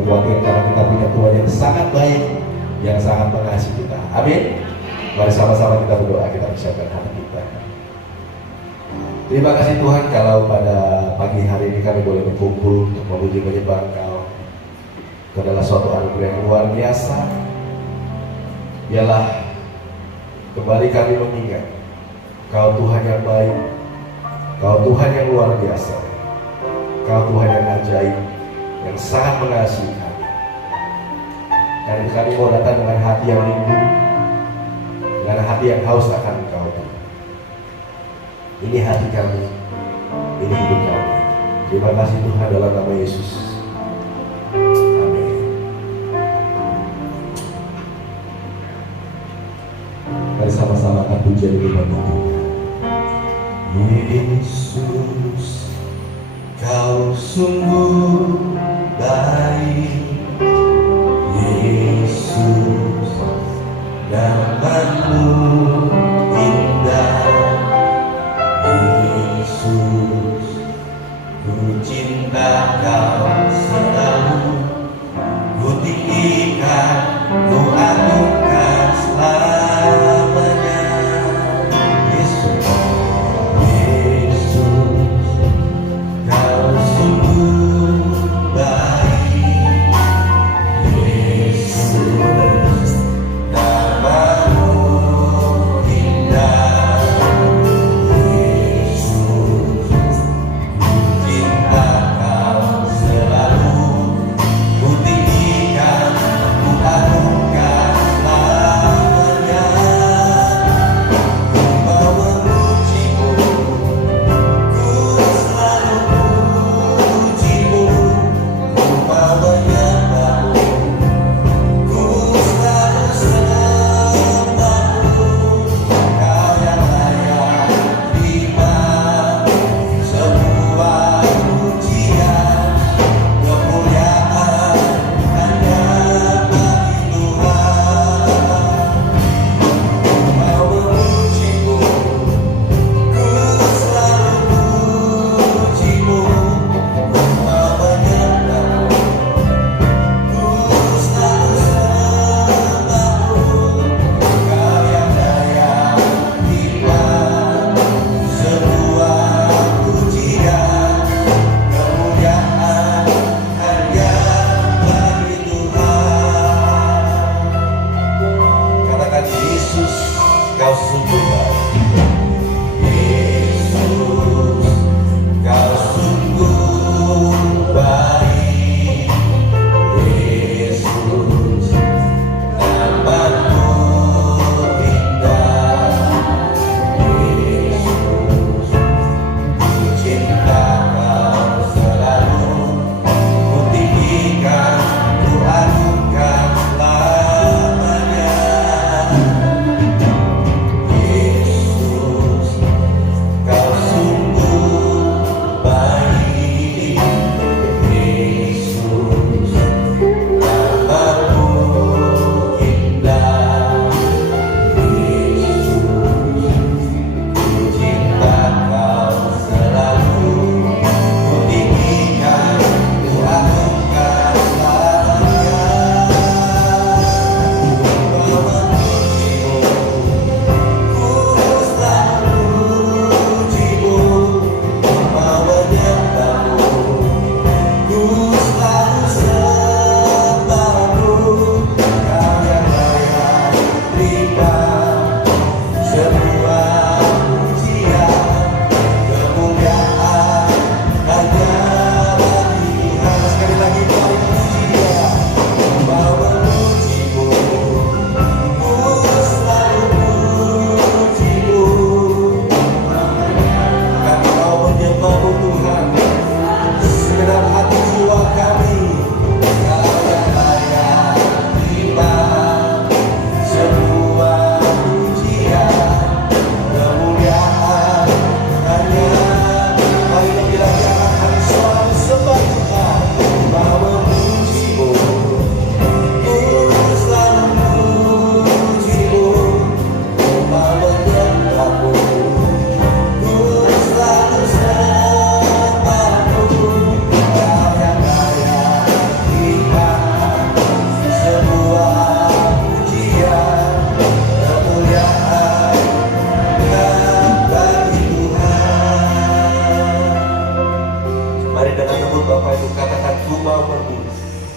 perlu khawatir karena kita punya Tuhan yang sangat baik, yang sangat mengasihi kita. Amin. Mari sama-sama kita berdoa, kita persiapkan hati kita. Terima kasih Tuhan kalau pada pagi hari ini kami boleh berkumpul untuk memuji menyembah Engkau. Itu adalah suatu anugerah yang luar biasa. Ialah kembali kami mengingat Kau Tuhan yang baik, Kau Tuhan yang luar biasa, Kau Tuhan yang ajaib, yang sangat mengasihi kami. Karena itu kami mau datang dengan hati yang rindu, dengan hati yang haus akan Engkau. Ini hati kami, ini hidup kami. Terima kasih Tuhan dalam nama Yesus. Amin. Mari sama-sama akan pujian di depan Tuhan. Yesus, Kau sungguh baik. Yesus, nama-Mu indah. Yesus, ku cinta Kau selalu, ku tinggikan, ku agungkan selamanya. Yesus, Yesus, Kau sungguh baik.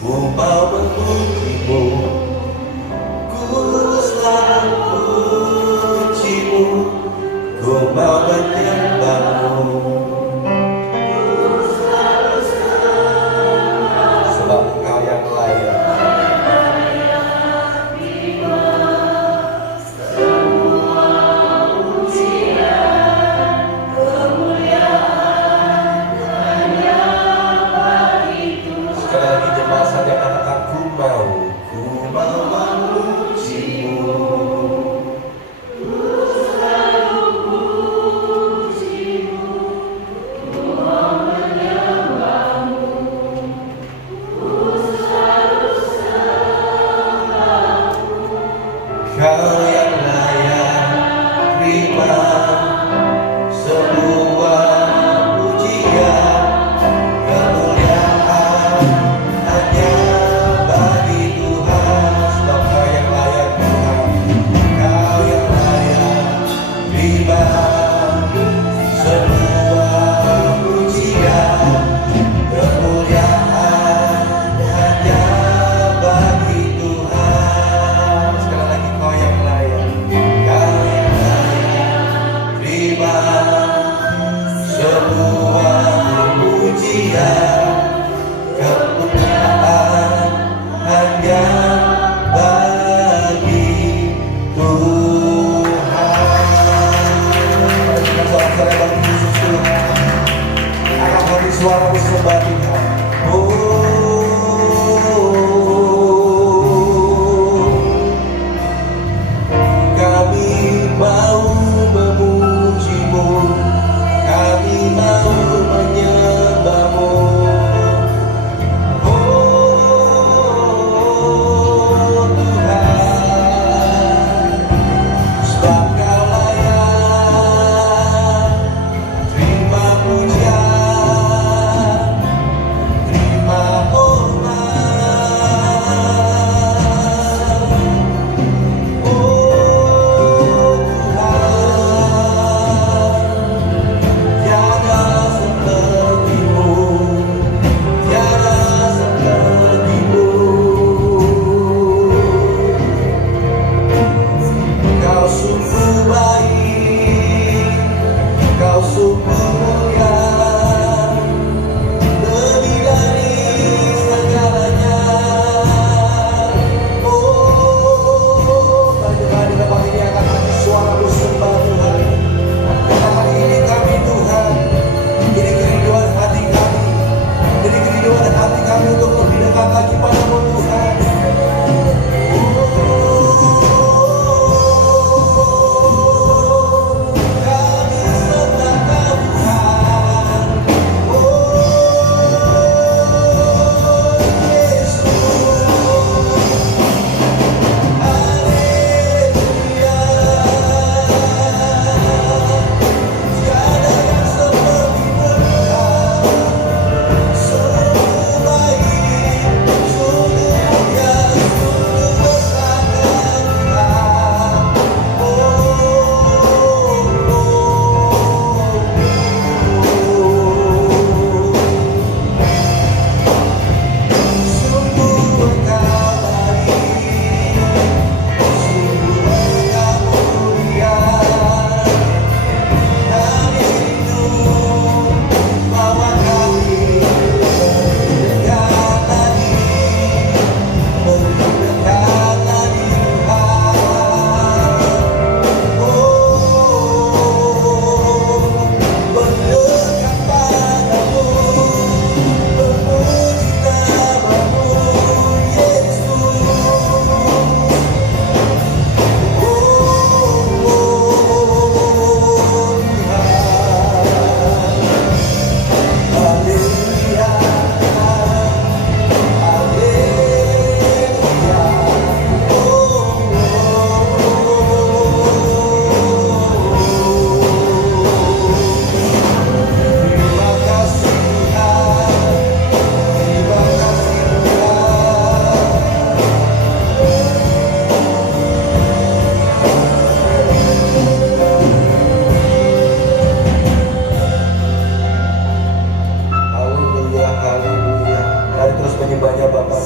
Ku mau memujimu, ku selalu pujimu, ku mau menyembahmu. Sebab Engkau yang layak. Sekali lagi jemaat saja katakan ku mau.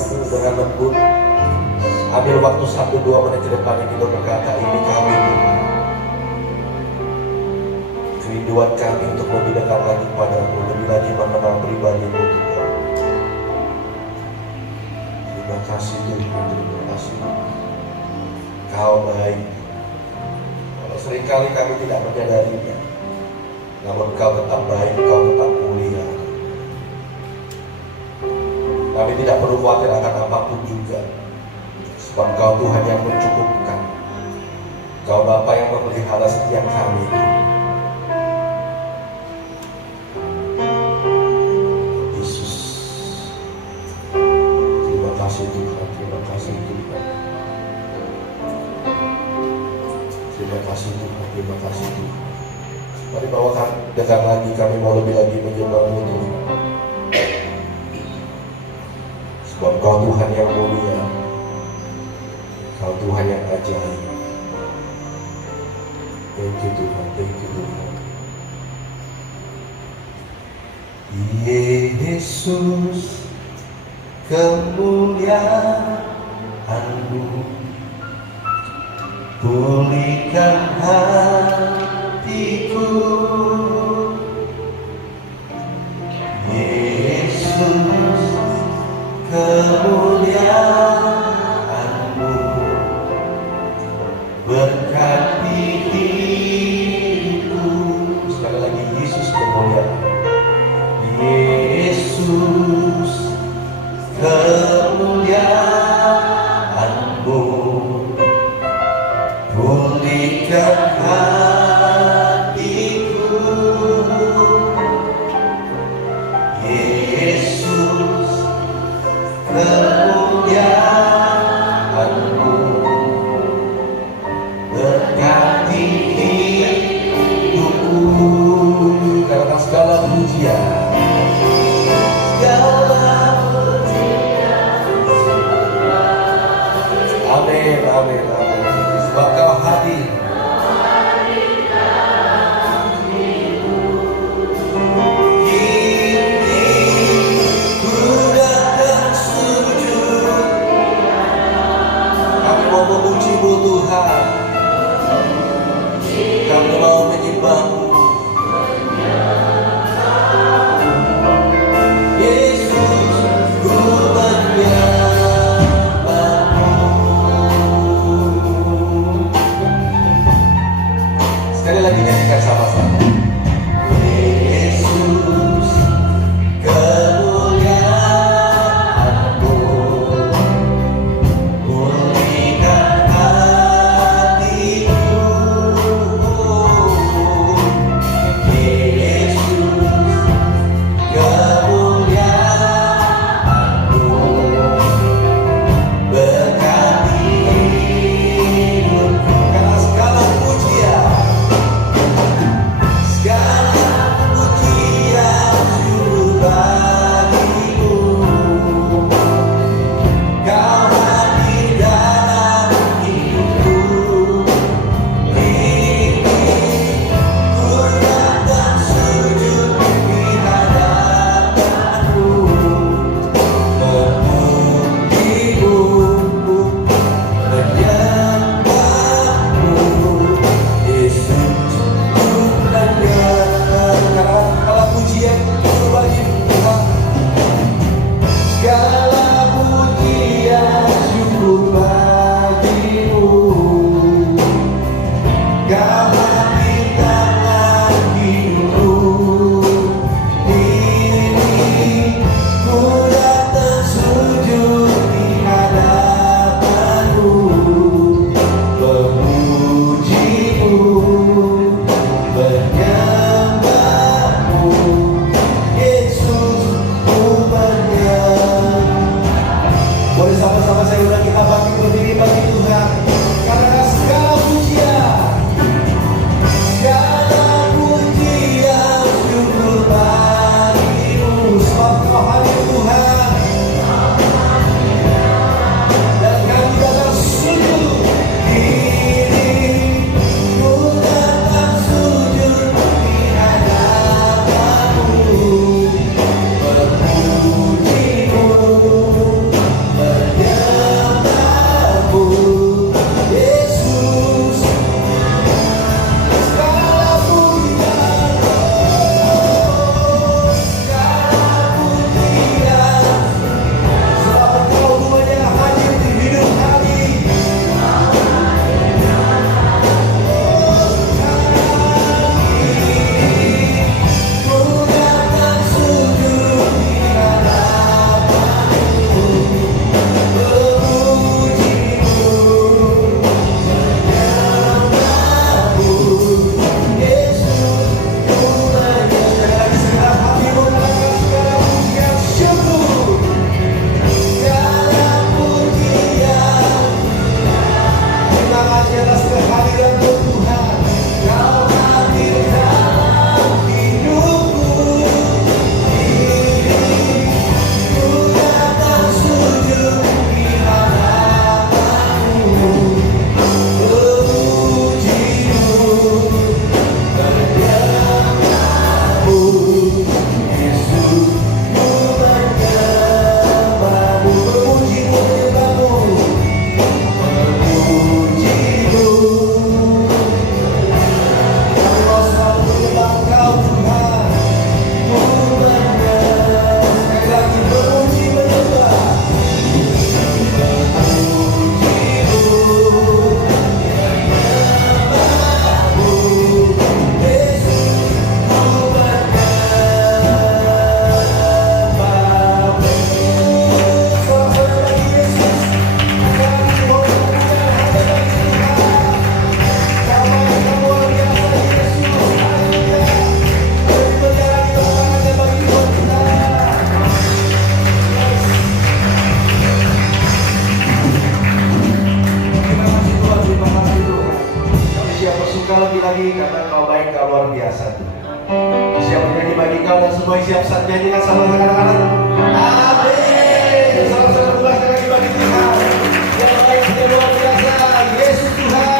hadirat-Mu dengan lembut. Ambil waktu 1-2 menit ke depan ini untuk berkata, ini kami Tuhan. Kerinduan kami untuk lebih dekat lagi padamu, lebih lagi mengenal pribadi-Mu Tuhan. Terima kasih Tuhan, terima kasih. Kau baik. Kalau seringkali kami tidak menyadarinya, namun Kau tetap baik, Kau tetap mulia. Kami tidak perlu khawatir akan apapun juga, sebab Kau Tuhan yang mencukupkan. Kau Bapa yang memelihara setiap kami. Yesus, terima kasih Tuhan, terima kasih Tuhan. Terima kasih Tuhan, terima kasih Tuhan. Mari bawakan dekat lagi, kami mau lebih lagi menyembah-Mu Tuhan. Sebab Kau Tuhan yang mulia, Kau Tuhan yang ajaib. Thank you Tuhan, thank you Tuhan. Yesus, kemuliaan-Mu pulihkan hatiku. Yesus, kemuliaan-Mu berkati hidupku. Sekali lagi, Yesus kemuliaan. Yesus, kemuliaan-Mu pulihkan hatiku. Yesus, kemuliaan-Mu berkati hidupku. Karena segala pujian, amin, amin, amin. Sebab Kau hadir. Kami mau memuji-Mu Tuhan. Kami mau menyembah-Mu. Sekali lagi nyanyikan sama-sama. Yesus, kemuliaan-Mu pulihkan hatiku. Yesus, kemuliaan-Mu berkati hidupku. Karena segala pujian, Kau lebih lagi karena Kau baik, Kau luar biasa Tuhan. Siap bernyanyi bagi Kau dan semua siap saat nyanyikan sama anak-anak. Amin. Salam-salam luas lagi bagi Tuhan. Yang baik dan luar biasa. Yesus Tuhan.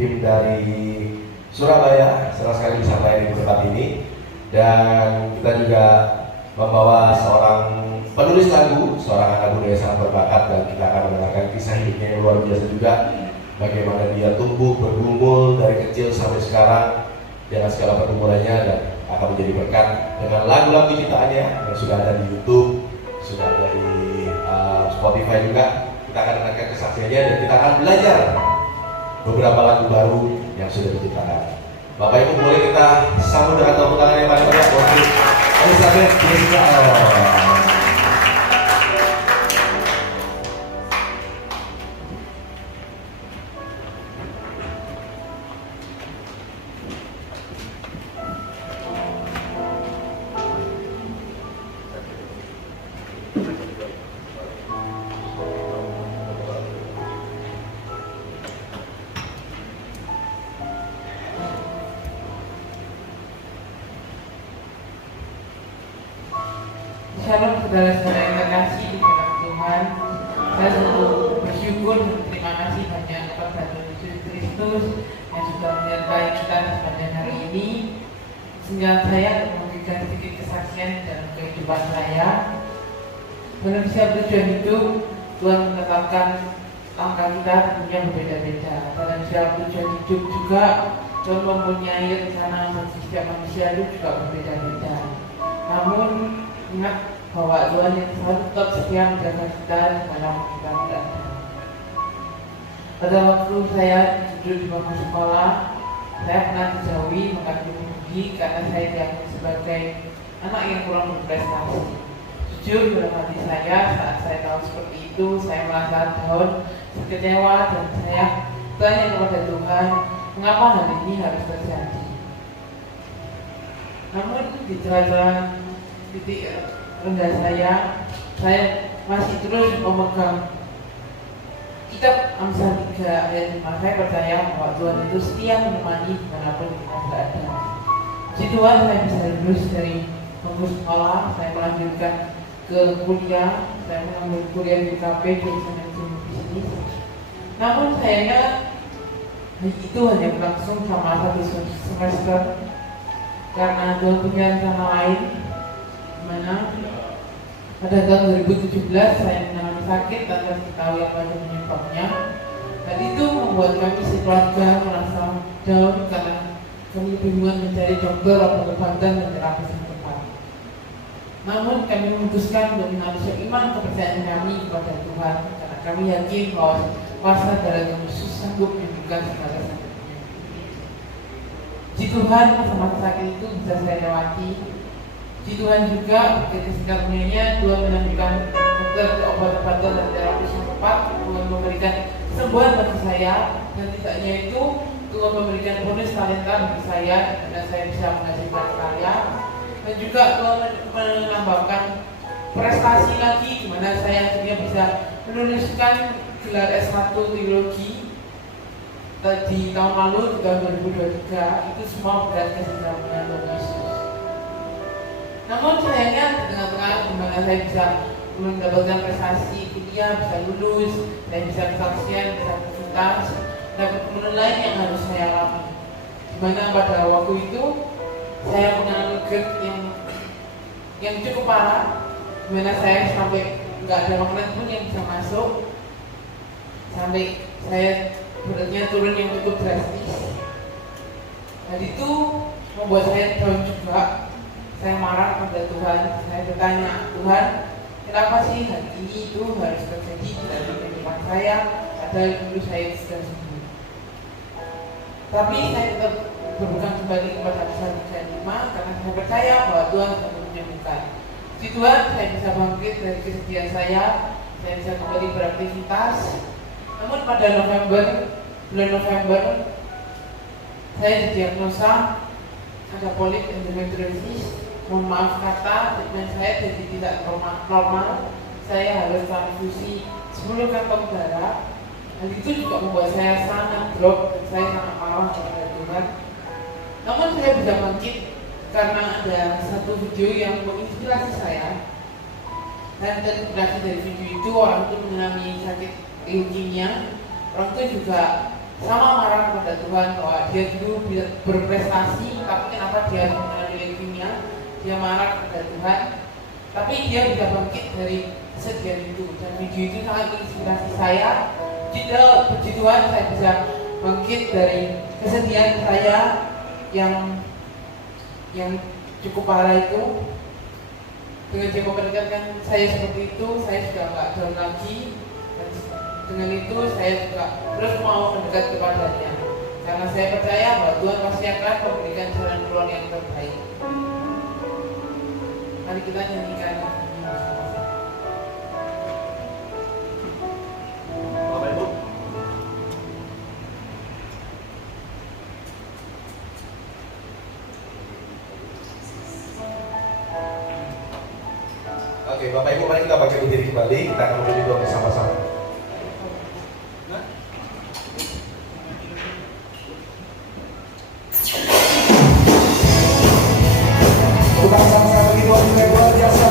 tim dari Surabaya senang sekali bisa main di tempat ini, dan kita juga membawa seorang penulis lagu, seorang anak muda yang sangat berbakat, dan kita akan mendengarkan kisah hidupnya yang luar biasa juga, bagaimana dia tumbuh bergumul dari kecil sampai sekarang dengan segala pergumulannya dan akan menjadi berkat dengan lagu-lagu ciptaannya yang sudah ada di YouTube, sudah ada di Spotify juga. Kita akan dengarkan kesaksiannya dan kita akan belajar beberapa lagu baru yang sudah diciptakan. Bapak Ibu boleh kita sambut dengan tepuk tangan yang paling banyak buat Elizabeth Jessica. Shalom saudara-saudara yang terkasih di dalam Tuhan. Saya sungguh bersyukur dan terima kasih banyak kepada Tuhan Yesus Kristus yang sudah menyertai kita sepanjang hari ini, sehingga saya memberikan sedikit kesaksian dalam kehidupan saya. Manusia bertujuan hidup, Tuhan menetapkan langkah kita tentunya berbeda-beda. Dalam setiap tujuan hidup juga Tuhan mempunyai rencana bagi setiap manusia itu juga berbeda-beda. Namun ingat bahwa Tuhan yang selalu tetap setia menjaga kita dalam kita berada. Pada waktu saya duduk di bangku sekolah, saya pernah dijauhi mengandung gigi karena saya dianggap sebagai anak yang kurang berprestasi. Jujur dalam hati saya saat saya tahu seperti itu, saya merasa down, kecewa dan saya tanya kepada Tuhan, mengapa hal ini harus terjadi? Namun di jalan titik rendah saya masih terus memegang kitab Amsal 3 ayat 5. Saya percaya bahwa Tuhan itu setia menemani dimanapun kita berada. Puji Tuhan, saya bisa lulus dari bangku sekolah, saya melanjutkan ke kuliah, saya mengambil kuliah di UKP jurusan manajemen bisnis. Namun sayangnya itu hanya berlangsung selama 1 semester karena Tuhan punya rencana lain. Mana pada tahun 2017 saya mengalami sakit tanpa diketahui apa yang penyebabnya, dan itu membuat kami sekeluarga merasa down karena kami bingung mencari dokter, obat-obatan dan terapi yang tepat. Namun kami memutuskan untuk menaruh iman kepercayaan kami kepada Tuhan karena kami yakin bahwa kuasa darah Yesus sanggup menyembuhkan segala sakitnya. Puji Tuhan, masa sakit itu bisa saya lewati. Puji Tuhan juga ketika karunia-Nya Tuhan menemukan dokter, obat-obatan dan terapi yang tepat. Tuhan memberikan kesembuhan bagi saya, dan tidaknya itu Tuhan memberikan bonus talenta bagi saya dan saya bisa menghasilkan karya, dan juga Tuhan menambahkan prestasi lagi di mana saya akhirnya bisa meluluskan gelar S1 teologi di tahun lalu, di tahun 2023. Itu semua berkat kasih karunia Tuhan Yesus. Namun sayangnya di tengah-tengah di mana saya bisa mendapatkan prestasi kuliah, bisa lulus, saya bisa kesaksian, bisa bertuntas, dapat menilai yang harus saya alami. Di mana pada waktu itu saya mengalami GERD yang cukup parah, di mana saya sampai nggak ada magnet pun yang bisa masuk, sampai saya beratnya turun yang cukup drastis. Dan itu membuat saya down juga. Saya marah pada Tuhan. Saya bertanya, Tuhan, kenapa sih hari ini itu harus terjadi dalam kehidupan saya, padahal dulu saya sudah sembuh. Tapi saya tetap berpegang kembali kepada Amsal 3:5 karena saya percaya bahwa Tuhan akan menyembuhkan. Puji Tuhan, saya bisa bangkit dari kesedihan saya bisa kembali beraktivitas. Namun pada bulan November, saya didiagnosa ada polip endometriosis. Mohon maaf kata, treatment saya jadi tidak normal. Saya harus transfusi 10 kantong darah. Dan itu juga membuat saya sangat drop dan saya sangat marah kepada Tuhan. Namun saya bisa bangkit karena ada satu video yang menginspirasi saya. Dan terinspirasi dari video itu, orang itu mengalami sakit leukemia. Orang itu juga sama marah kepada Tuhan bahwa dia dulu berprestasi, tapi kenapa dia mengalami leukemia? Dia marah kepada Tuhan, tapi dia bisa bangkit dari kesedihan itu. Dan video itu sangat menginspirasi saya. Puji Tuhan, saya bisa bangkit dari kesedihan saya yang cukup parah itu. Dengan dia memperlihatkan saya seperti itu, saya sudah nggak down lagi. Dan dengan itu saya juga terus mau mendekat kepadanya, karena saya percaya bahwa Tuhan pasti akan memberikan jalan keluar yang terbaik. Mari kita nyanyikan bersama-sama. Bapak Ibu, oke, Bapak Ibu, mari kita baca berdiri kembali. Kita akan menuju doa bersama-sama. Kita sama-sama bagi Tuhan yang luar biasa.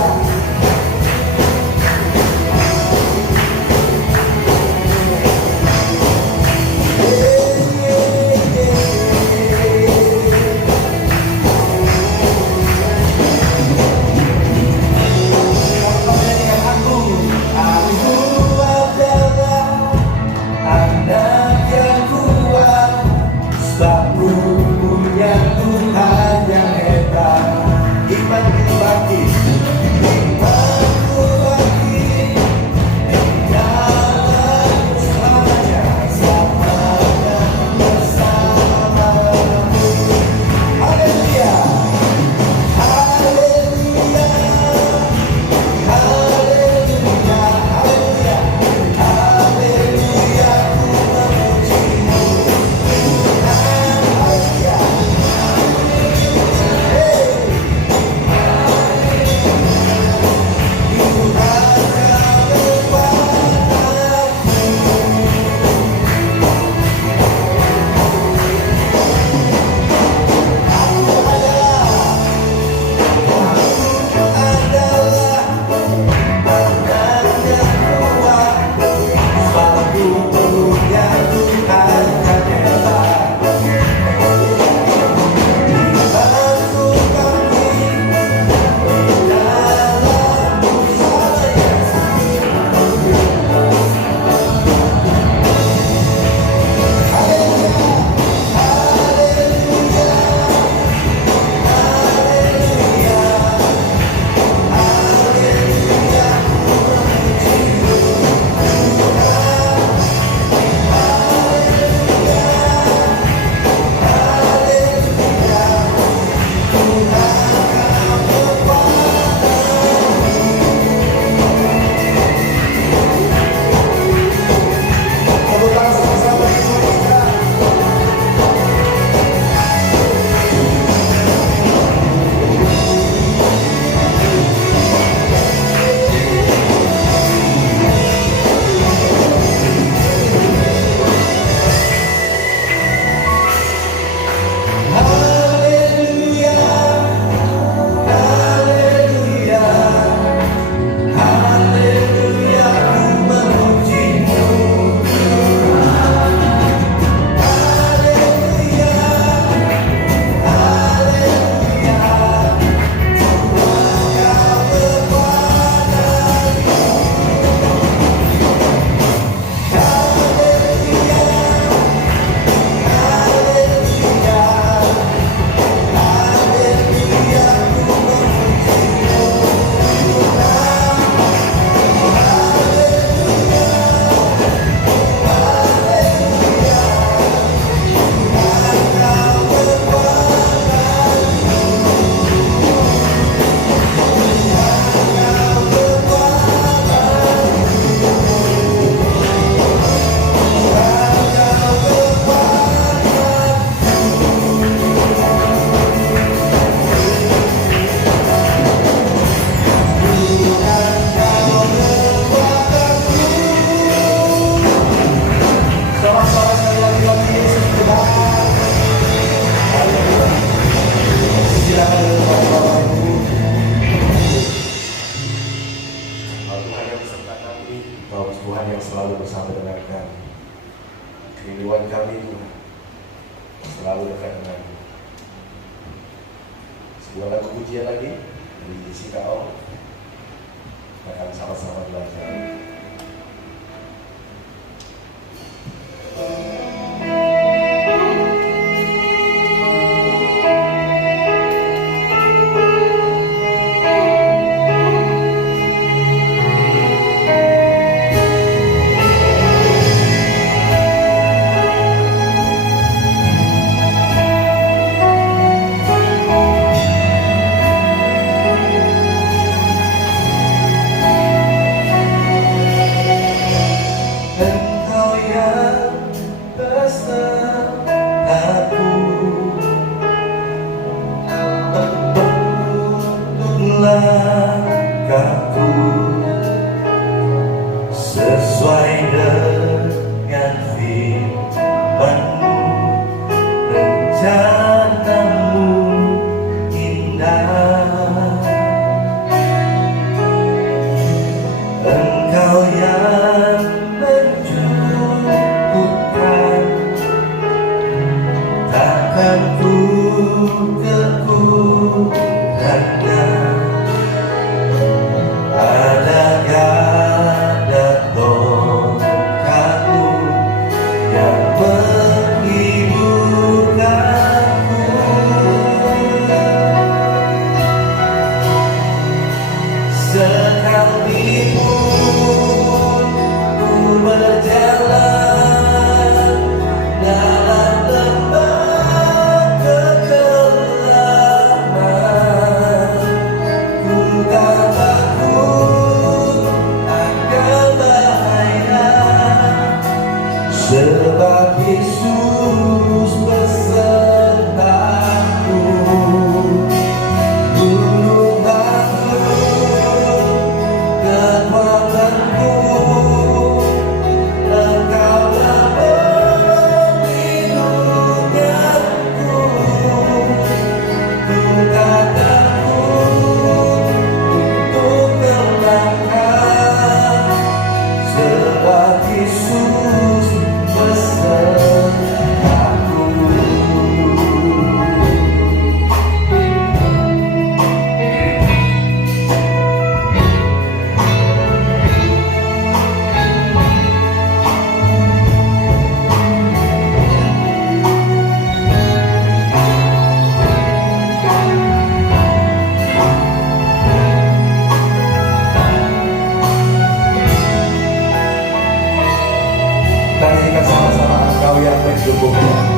selalu dekat denganmu. Sebuah lagu pujian lagi dari Jessica Ong. Kita akan sama-sama belajar. kekurangan, adakah tongkatmu yang menghiburkanku. Sekalipun ku berjalan dalam lembah kekelaman, ku tak takut akan bahaya, sebab Yesus besertaku. Gunung batu kekuatanku, Engkaulah pelindunganku. Ku tak takut untuk melangkah, sebab Yesus besertaku. Kita nyanyikan sama-sama, Engkau yang mendukungnya.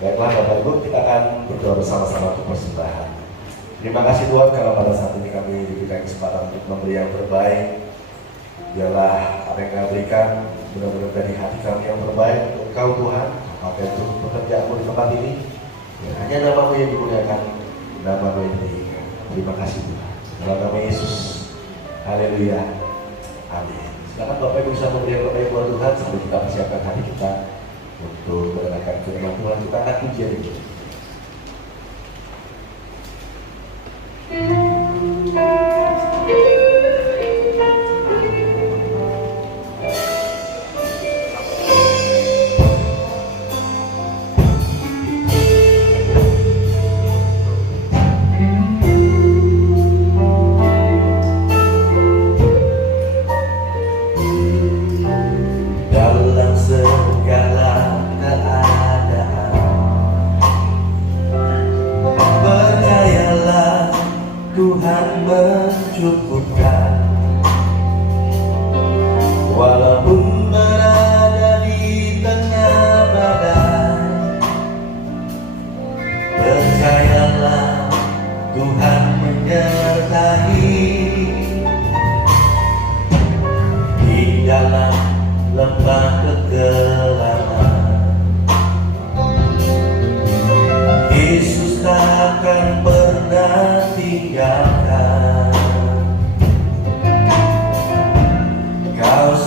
Baiklah Bapak Ibu, kita akan berdoa bersama-sama untuk persembahan. Terima kasih Tuhan karena pada saat ini kami diberikan kesempatan untuk memberi yang terbaik. Biarlah apa yang kami berikan benar-benar dari hati kami yang terbaik untuk Engkau Tuhan. Maka itu pekerjaanmu di tempat ini, ya, hanya nama-Mu yang dimuliakan, nama-Mu yang ditinggikan. Terima kasih Tuhan. Dalam nama Yesus. Haleluya. Amin. Silakan Bapak Ibu bisa memberi yang terbaik buat Tuhan sambil kita persiapkan hati kita untuk mendengarkan firman Tuhan. Kita akan pujian ini. Dalam segala keadaan, percayalah Tuhan mencukupkan. Walaupun berada di tengah badai, percayalah Tuhan menyertai.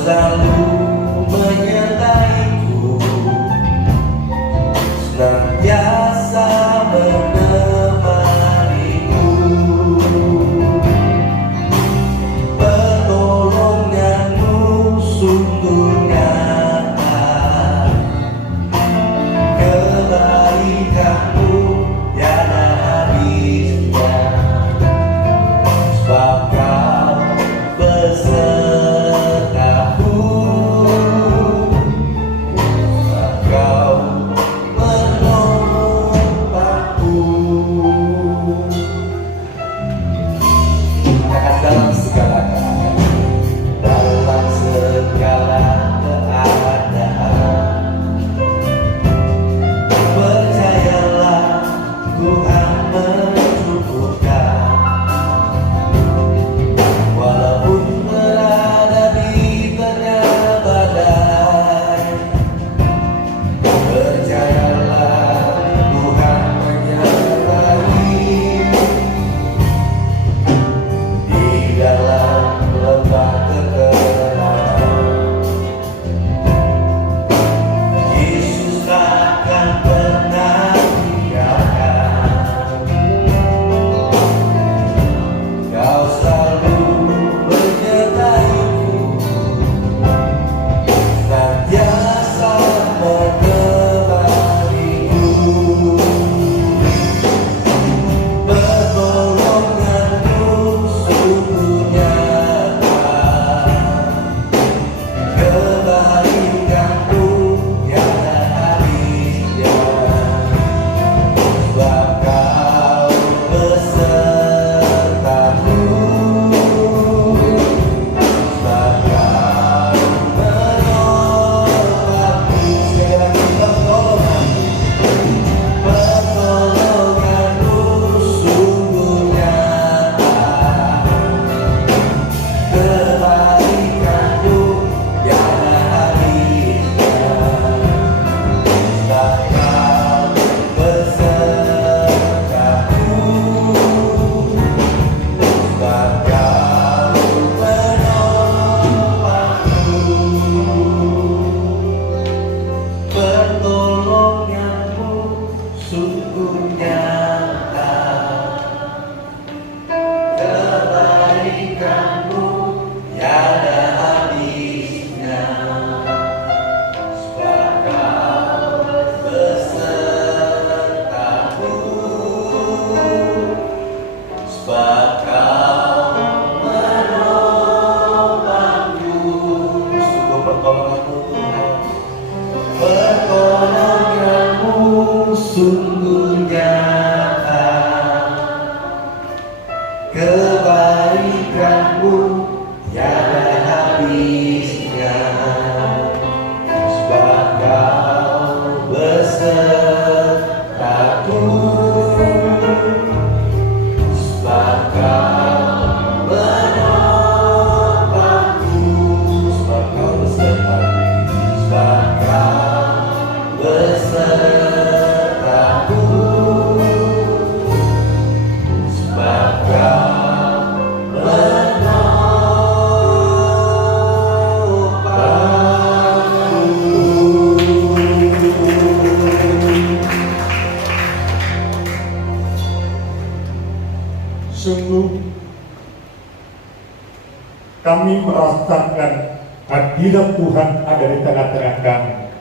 selalu menyertaiku, senantiasa menemaniku. Pertolonganmu sungguh nyata, kebaikanmu tiada habisnya, sebab Kau besertaku, sebab Kau menopangku. Katakan dalam segala keadaan, dalam segala keadaan, percayalah Tuhan mencukupkan. Walaupun berada di tengah badai, percayalah Tuhan menyertai. Di dalam lembah kekelaman, Yesus takkan pernah tinggalkan. Kau selalu menyertaiku, senantiasa menemaniku. Pertolonganmu sungguh nyata, kebaikanmu tiada habisnya, sebab Kau besertaku, sebab Kau menopangku. Sekali lagi, pertolonganmu sungguh nyata, kebaikanmu tiada habisnya, sebab Kau besertaku, sebab Kau menopangku. Pertolonganmu sungguh nyata, kebaikanmu tiada habisnya, sebab Kau besertaku, sebab Kau menopangku. Sungguh pertolonganmu Tuhan, pertolonganmu sungguh nyata, kebaikanmu tiada habisnya, sebab Kau besertaku, sebab Kau menopangku, sebab Kau besertaku, sebab Kau besertaku, sebab Kau menopangku. Sungguh kami merasakan hadirat Tuhan ada di tengah-tengah kami.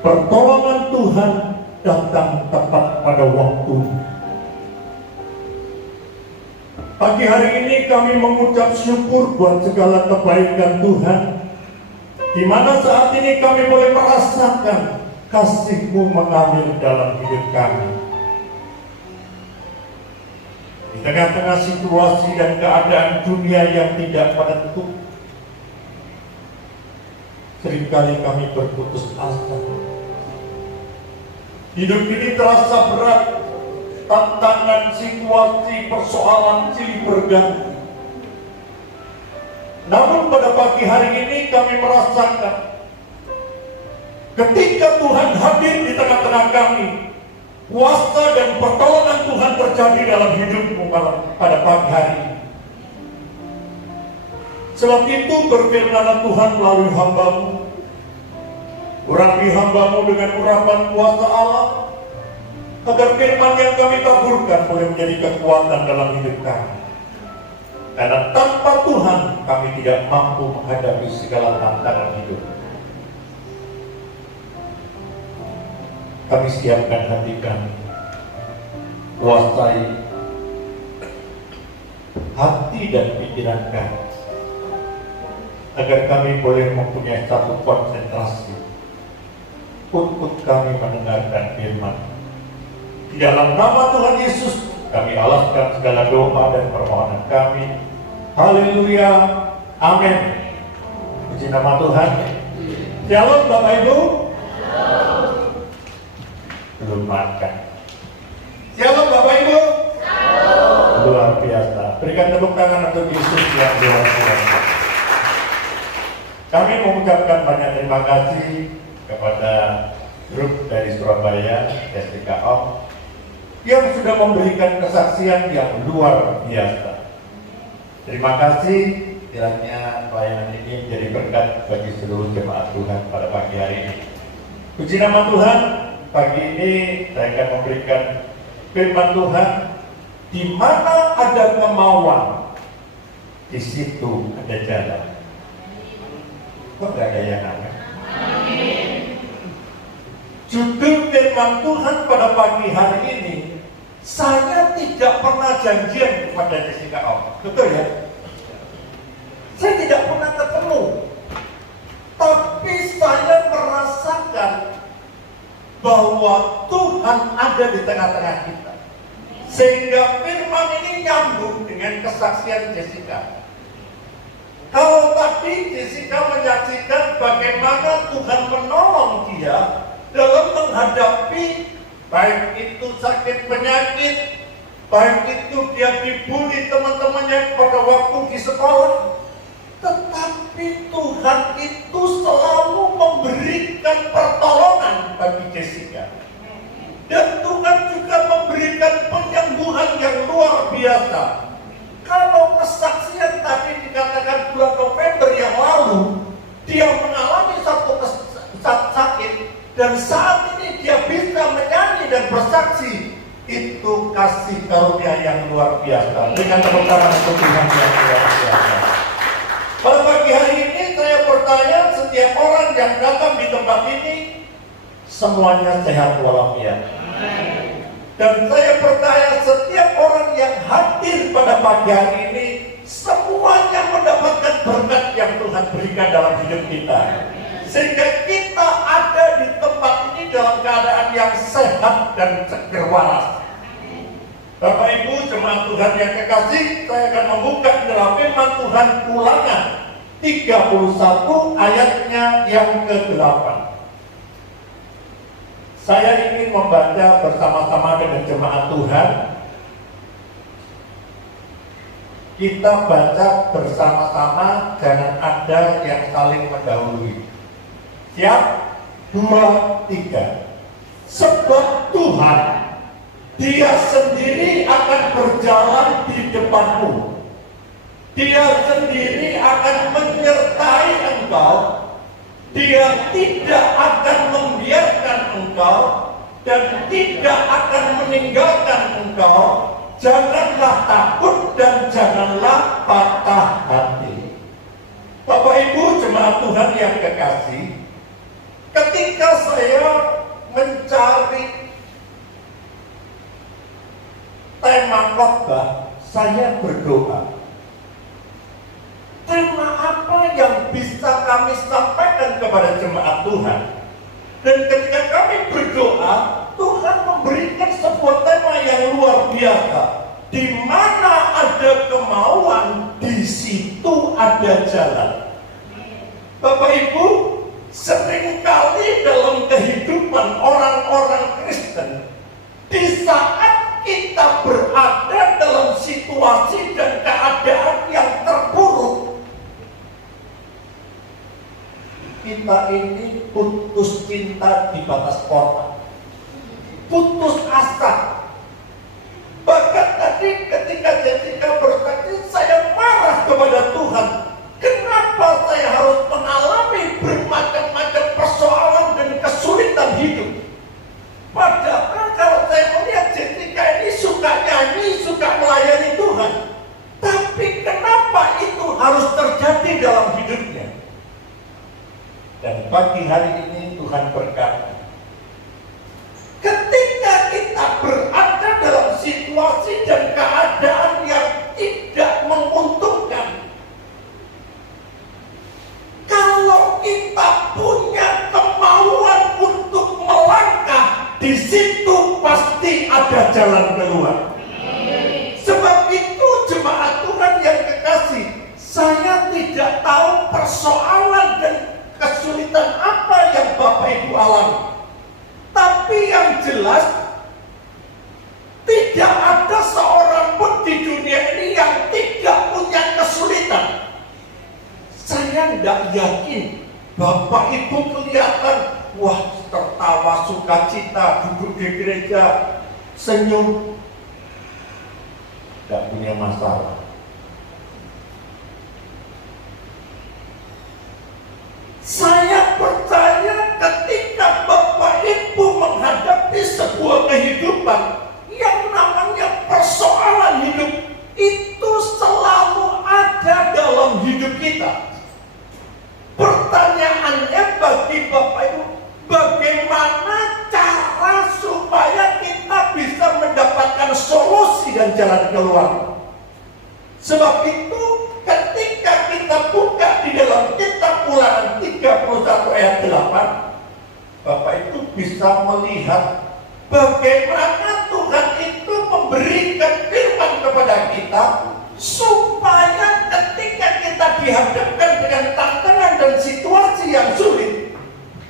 Pertolongan Tuhan datang tepat pada waktu. Pagi hari ini kami mengucap syukur buat segala kebaikan Tuhan, di mana saat ini kami boleh merasakan kasih-Mu mengalir dalam hidup kami. Di tengah-tengah situasi dan keadaan dunia yang tidak menentu, seringkali kami berputus asa. Hidup ini terasa berat, tantangan, situasi, persoalan silih berganti. Namun pada pagi hari ini kami merasakan ketika Tuhan hadir di tengah-tengah kami, kuasa dan pertolongan Tuhan terjadi dalam hidupmu pada pagi hari ini. Sebab itu berfirmanlah Tuhan melalui hamba-Mu, urapi hamba-Mu dengan urapan kuasa Allah, agar firman yang kami taburkan boleh menjadi kekuatan dalam hidup kami. Karena tanpa Tuhan kami tidak mampu menghadapi segala tantangan hidup. Kami siapkan hati kami, kuasai hati dan pikiran kami, agar kami boleh mempunyai satu konsentrasi untuk kami mendengarkan firman. Di dalam nama Tuhan Yesus kami alaskan segala doa dan permohonan kami. Haleluya, amin. Puji nama Tuhan. Shalom Bapak Ibu. Belum makan. Shalom Bapak Ibu. Luar biasa. Berikan tepuk tangan untuk Yesus yang luar biasa. Kami mengucapkan banyak terima kasih kepada grup dari Surabaya, STKO, yang sudah memberikan kesaksian yang luar biasa. Terima kasih, kiranya pelayanan ini menjadi berkat bagi seluruh jemaat Tuhan pada pagi hari ini. Puji nama Tuhan, pagi ini saya akan memberikan firman Tuhan. Di mana ada kemauan, di situ ada jalan. Kok gak ada yang aneh? Judul firman Tuhan pada pagi hari ini, saya tidak pernah janjian kepada Jessica Om. Betul ya? Saya tidak pernah ketemu. Tapi saya merasakan bahwa Tuhan ada di tengah-tengah kita. Sehingga firman ini nyambung dengan kesaksian Jessica. Kalau tadi Jessica menyaksikan bagaimana Tuhan menolong dia dalam menghadapi baik itu sakit penyakit, baik itu dia dibully teman-temannya pada waktu di sekolah, tetapi Tuhan itu selalu memberikan pertolongan bagi Jessica. Dan Tuhan juga memberikan penyembuhan yang luar biasa. Kalau kesaksian tadi dikatakan bulan November yang lalu, dia mengalami satu sakit, dan saat ini dia bisa menyanyi dan bersaksi. Itu kasih karunia yang luar biasa. Dengan tepuk tangan untuk Tuhan yang luar biasa. Pada pagi hari ini saya bertanya, setiap orang yang datang di tempat ini semuanya sehat walafiat. Dan saya percaya setiap orang yang hadir pada pagi hari ini semuanya mendapatkan berkat yang Tuhan berikan dalam hidup kita. Sehingga kita ada di tempat ini dalam keadaan yang sehat dan seger waras. Bapak Ibu jemaat Tuhan yang kekasih, saya akan membuka dalam firman Tuhan Ulangan 31 ayatnya yang ke-8. Saya ingin membaca bersama-sama dengan jemaat Tuhan. Kita baca bersama-sama, jangan ada yang saling mendahului. Siap? 2, 3. Sebab Tuhan, Dia sendiri akan berjalan di depanmu. Dia sendiri akan menyertai engkau. Dia tidak akan membiarkan engkau dan tidak akan meninggalkan engkau. Janganlah takut dan janganlah patah hati. Bapak Ibu jemaat Tuhan yang kekasih, ketika saya mencari tema khotbah, saya berdoa. Tema apa yang bisa kami sampaikan kepada jemaat Tuhan? Dan ketika kami berdoa, Tuhan memberikan sebuah tema yang luar biasa. Di mana ada kemauan, di situ ada jalan. Bapak Ibu, seringkali dalam kehidupan orang-orang Kristen, di saat kita berada dalam situasi dan keadaan yang terburuk, kita ini putus cinta di batas kota, putus asa. Bahkan tadi ketika Jessica berkata, saya marah kepada Tuhan. pagi hari ini Tuhan berkata, ketika kita berada dalam situasi dan keadaan yang tidak menguntungkan, kalau kita punya kemauan untuk melangkah, di situ pasti ada jalan keluar. Sebab itu jemaat Tuhan yang kekasih, saya tidak tahu persoalan dan kesulitan apa yang Bapak Ibu alami. Tapi yang jelas, tidak ada seorang pun di dunia ini yang tidak punya kesulitan. Saya tidak yakin Bapak Ibu kelihatan, wah tertawa sukacita, duduk di gereja, senyum, tidak punya masalah. Saya percaya ketika Bapak Ibu menghadapi sebuah kehidupan yang namanya persoalan hidup, itu selalu ada dalam hidup kita. Pertanyaannya bagi Bapak Ibu, bagaimana cara supaya kita bisa mendapatkan solusi dan jalan keluar? Sebab itu ketika kita buka di dalam kitab Ulangan 31 ayat 8, Bapak itu bisa melihat bagaimana Tuhan itu memberikan firman kepada kita supaya ketika kita dihadapkan dengan tantangan dan situasi yang sulit,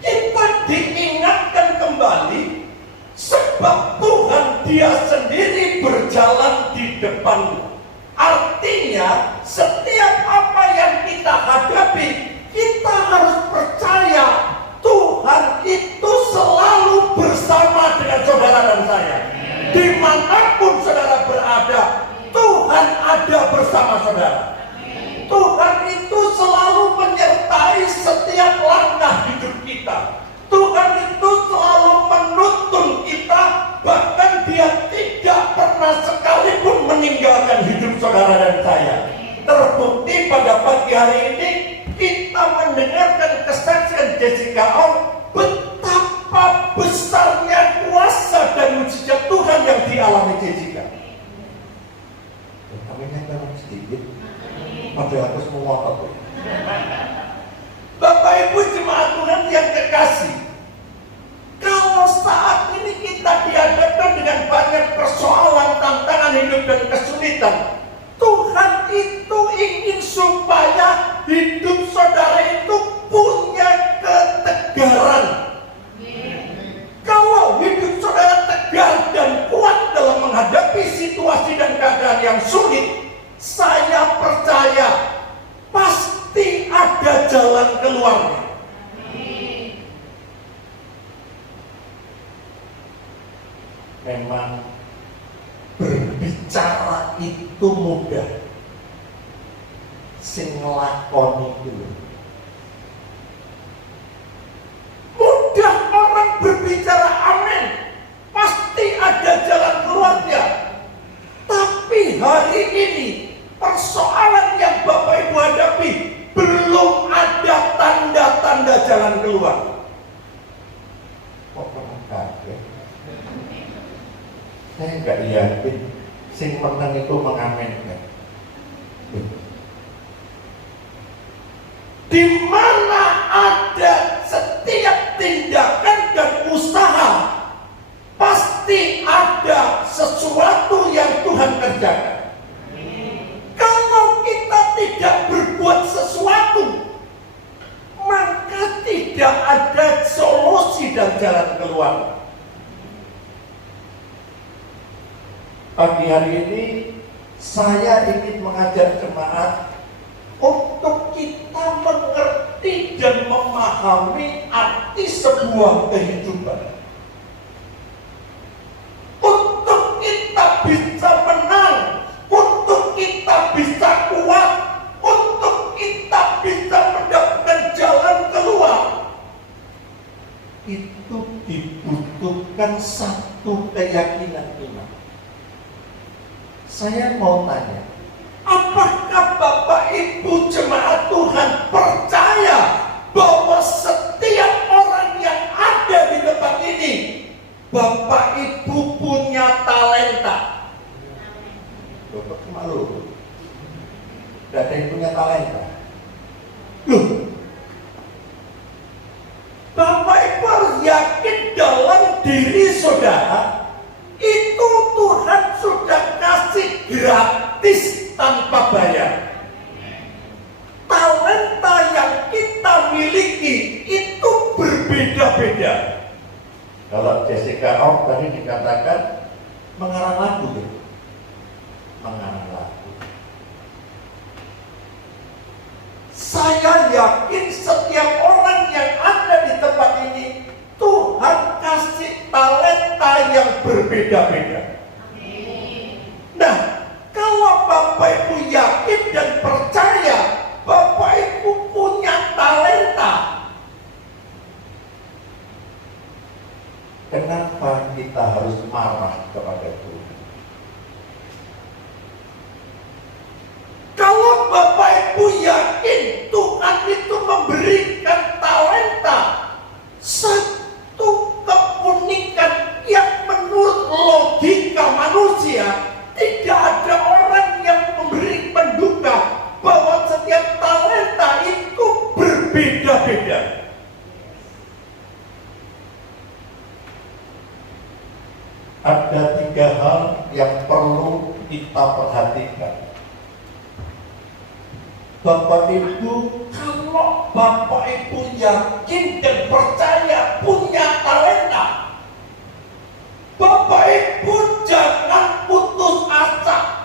kita diingatkan kembali sebab Tuhan Dia sendiri berjalan di depan. Artinya setiap apa yang kita hadapi, kita harus percaya Tuhan itu selalu bersama dengan saudara dan saya. Dimanapun saudara berada, Tuhan ada bersama saudara. Tuhan itu selalu menyertai setiap langkah hidup kita. Tuhan itu selalu menuntun kita, bahkan Dia tidak pernah sekalipun meninggalkan hidup saudara dan saya. Terbukti pada pagi hari ini kita mendengarkan kesaksian Jessica Ong, betapa besarnya kuasa dan mujizat Tuhan yang dialami Jessica. Kami dalam sedikit, ada aku semua apa? Bapak Ibu jemaat Tuhan yang kekasih, kalau saat ini kita dihadapkan dengan banyak persoalan, tantangan hidup dan kesulitan, Tuhan itu ingin supaya hidup saudara itu punya ketegaran. Kalau hidup saudara tegar dan kuat dalam menghadapi situasi dan keadaan yang sulit, saya percaya pasti ada jalan keluarnya. Memang berbicara itu mudah, sing nglakoni dulu. Mudah orang berbicara amin, pasti ada jalan keluarnya. Tapi hari ini persoalan yang Bapak Ibu hadapi belum ada tanda-tanda jalan keluar. Kok pernah kaget? Saya nggak yakin sing menang itu mengaminkan. Di mana ada setiap tindakan dan usaha, pasti ada sesuatu yang Tuhan kerjakan. Kalau kita tidak berbuat sesuatu, maka tidak ada solusi dan jalan keluar. Pagi hari ini saya ingin mengajak jemaat untuk kita mengerti dan memahami arti sebuah kehidupan. Untuk kita bisa menang, untuk kita bisa kuat, untuk kita bisa mendapatkan jalan keluar, itu dibutuhkan satu keyakinan iman. Saya mau tanya, apakah Bapak Ibu jemaat Tuhan percaya bahwa setiap Bapak Ibu punya talenta. Bapak malu. Tidak ada yang punya talenta. Loh, Bapak Ibu harus yakin dalam diri saudara, itu Tuhan sudah kasih gratis tanpa bayar. Talenta yang kita miliki itu berbeda-beda. Kalau Jessica Ong tadi dikatakan mengarang lagu, gitu. Mengarang lagu. Saya yakin setiap orang yang ada di tempat ini, Tuhan kasih talenta yang berbeda-beda. Nah, kalau Bapak Ibu yakin dan percaya Bapak Ibu punya talenta, kenapa kita harus marah kepada Tuhan? Kalau Bapak Ibu yakin Tuhan itu memberikan talenta, satu keunikan yang menurut logika manusia, tidak ada orang yang memberi menduga bahwa setiap talenta itu berbeda-beda. Ada 3 hal yang perlu kita perhatikan. Bapak Ibu, kalau Bapak Ibu yakin dan percaya punya talenta, Bapak Ibu jangan putus asa.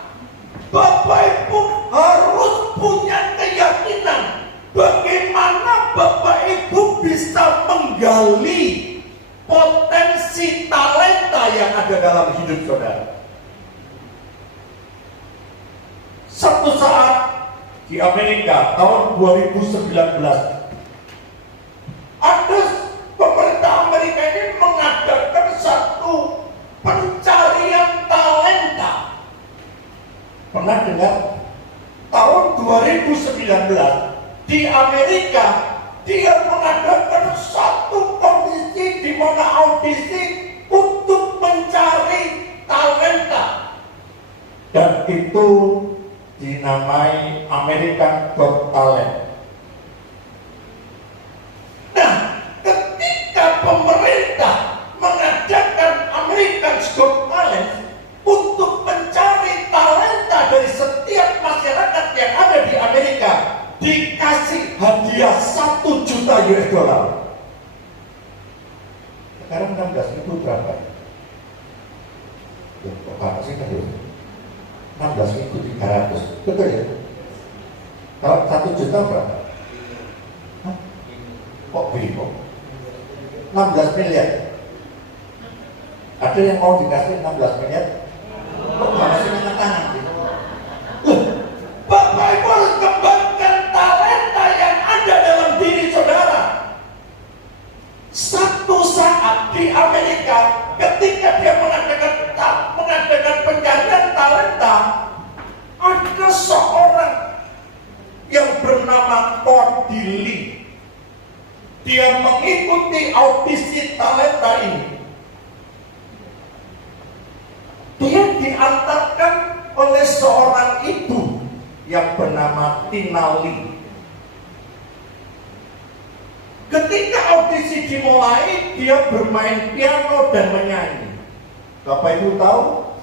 Bapak Ibu harus punya keyakinan bagaimana Bapak Ibu bisa menggali potensi talenta yang ada dalam hidup saudara. Satu saat di Amerika tahun 2019, ada pemerintah Amerika ini mengadakan satu pencarian talenta. Pernah dengar? Tahun 2019 di Amerika dia mengadakan satu kondisi di mana audisi untuk mencari talenta, dan itu dinamai American Got Talent. Nah, ketika pemerintah mengadakan American Got Talent untuk mencari talenta dari setiap masyarakat yang ada di Amerika, dikasih hadiah 1 juta US dollar. Sekarang 16.000 berapa? Ya, kok apa sih kan? 16.300, betul ya? Kalau 1 juta berapa? Hah? Kok bingung? 16 miliar. Ada yang mau dikasih 16 miliar? Kok masih angkat tangan sih? Bapak Ibu harus kembangkan talenta yang ada dalam diri saudara. Satu saat di Amerika, ketika dia mengadakan pencarian talenta, ada seorang yang bernama Cordili. Dia mengikuti audisi talenta ini. Dia diantarkan oleh seorang ibu yang bernama Tina Lee. Ketika audisi dimulai, dia bermain piano dan menyanyi. Bapak Ibu tahu,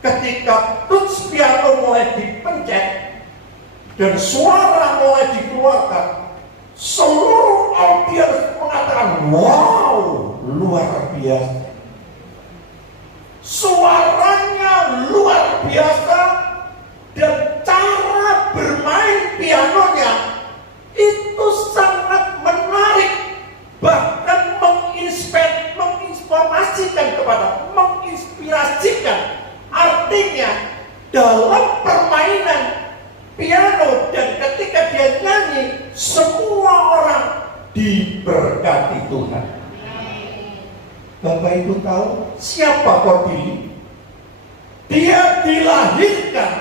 ketika tuts piano mulai dipencet dan suara mulai dikeluarkan, seluruh audiens mengatakan, wow, luar biasa. Suaranya luar biasa dan cara bermain pianonya itu sangat menarik, bahkan menginspirasikan. Artinya dalam permainan piano dan ketika dia nyanyi, semua orang diberkati Tuhan. Bapak Ibu tahu siapa Cordili? Dia dilahirkan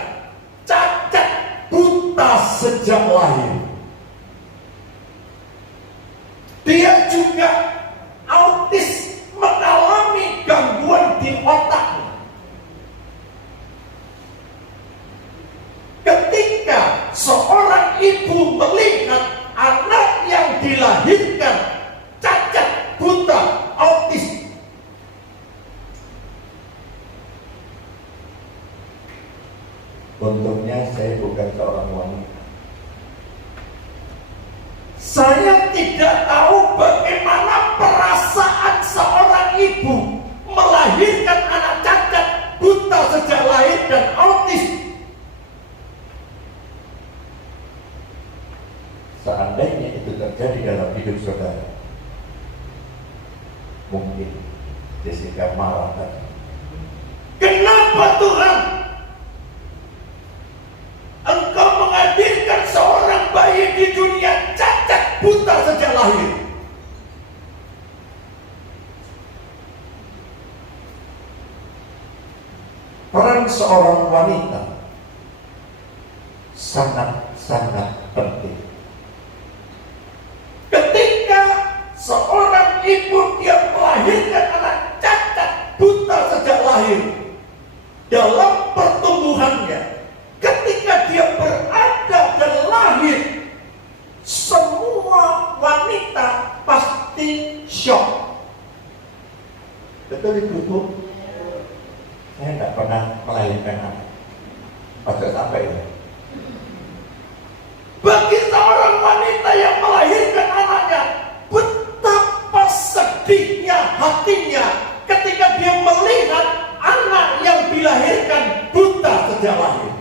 cacat buta sejak lahir. Dia juga autis, mengalami gangguan ibu melihat anak yang dilahirkan cacat, buta, autis. Untungnya saya bukan seorang wanita. Saya tidak tahu bagaimana perasaan seorang ibu melahirkan anak cacat, buta sejak lahir dan autis. Seandainya itu terjadi dalam hidup saudara, mungkin Jessica marah tadi. Kenapa Tuhan Engkau menghadirkan seorang bayi di dunia cacat, buta sejak lahir? Peran seorang wanita sangat-sangat penting. Ketika seorang ibu dia melahirkan anak cacat, buta sejak lahir, dalam pertumbuhannya, ketika dia berada dan lahir, semua wanita pasti shock. Betul itu Bu? Saya tidak pernah melahirkan anak. Pada sampai ya. Bagi seorang wanita yang melahirkan anaknya, betapa sedihnya hatinya ketika dia melihat anak yang dilahirkan buta sejak lahir.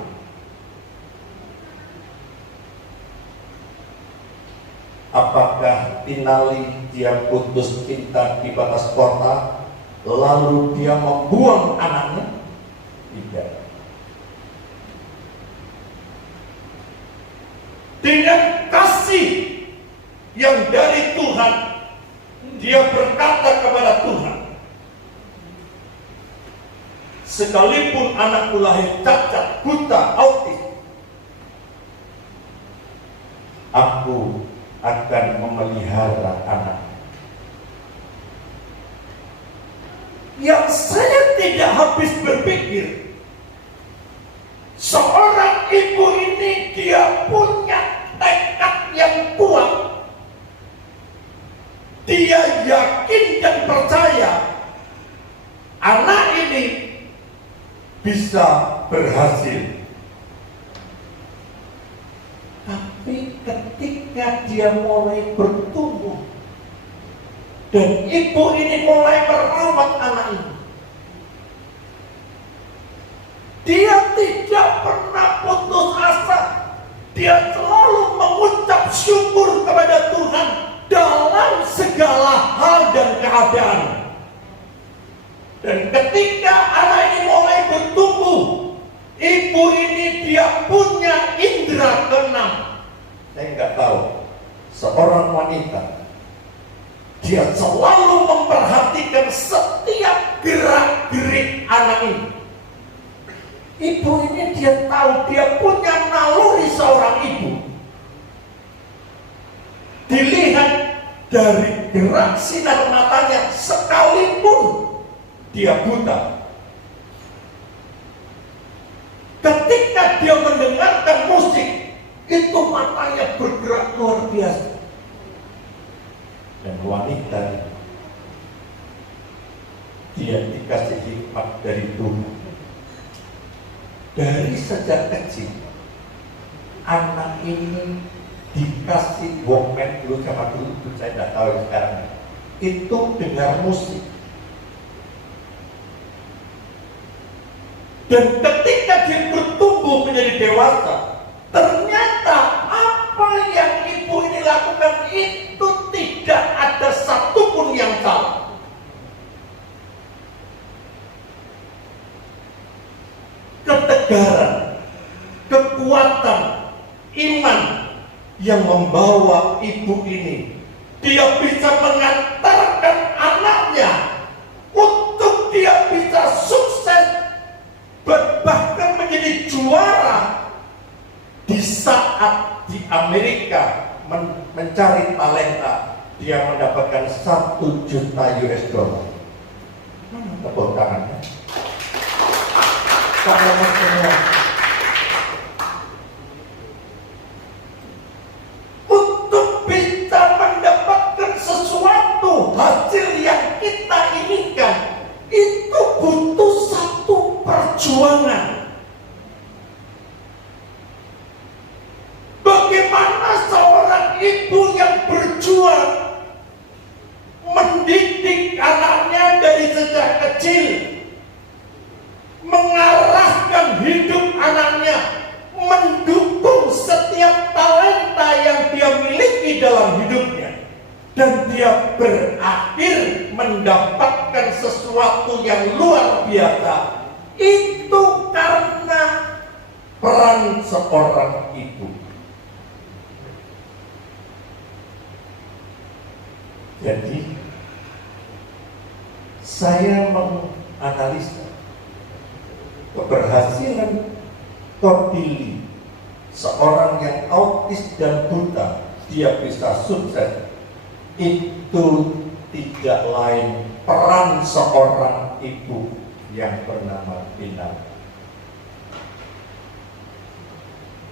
Apakah Tinali dia putus cinta di batas kota, lalu dia membuang anaknya? Tidak. Dengan kasih yang dari Tuhan, dia berkata kepada Tuhan, sekalipun anakku lahir cacat, buta, autis, aku akan memelihara anak. Yang saya tidak habis berpikir, seorang ibu ini dia punya tekad yang kuat. Dia yakin dan percaya anak ini bisa berhasil. Tapi ketika dia mulai bertumbuh dan ibu ini mulai merawat anak ini, dia tidak pernah putus asa. Dia selalu mengucap syukur kepada Tuhan dalam segala hal dan keadaan. Dan ketika anak ini mulai bertumbuh, ibu ini dia punya indera keenam. Saya nggak tahu, seorang wanita, dia selalu memperhatikan setiap gerak-gerik anak ini. Ibu ini dia tahu, dia punya naluri seorang ibu. Dilihat dari gerak sinar matanya, sekalipun dia buta. Ketika dia mendengarkan musik, itu matanya bergerak luar biasa. Dan wanita ini, dia dikasih hikmat dari Tuhan. Dari sejak kecil, anak ini dikasih Walkman dulu, sama dulu saya tidak tahu sekarang. Itu dengar musik. Dan ketika dia bertumbuh menjadi dewasa, ternyata apa yang ibu ini lakukan itu tidak ada satupun yang salah. Ketegaran, kekuatan, iman yang membawa ibu ini, dia bisa mengantarkan anaknya untuk dia bisa sukses, bahkan menjadi juara di saat di Amerika mencari talenta. Dia mendapatkan 1 juta US dollar. Tepuk tangannya. Selamat semua. ibu yang berjuang mendidik anaknya dari sejak kecil, mengarahkan hidup anaknya, mendukung setiap talenta yang dia miliki dalam hidupnya, dan dia berakhir mendapatkan sesuatu yang luar biasa. Itu karena peran seorang ibu. Jadi saya menganalisa keberhasilan Tobili, seorang yang autis dan buta, dia bisa sukses, itu tidak lain peran seorang ibu yang bernama Pinar.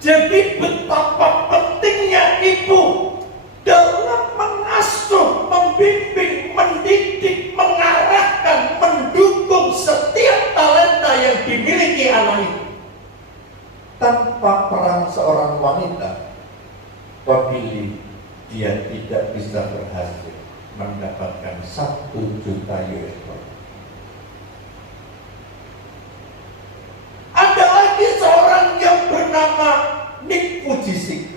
Jadi betapa pentingnya ibu dalam mengasuh, membimbing, mendidik, mengarahkan, mendukung setiap talenta yang dimiliki anak itu. Tanpa peran seorang wanita, Tobili, dia tidak bisa berhasil mendapatkan 1 juta US dollar. Ada lagi seorang yang bernama Nick Vujicic.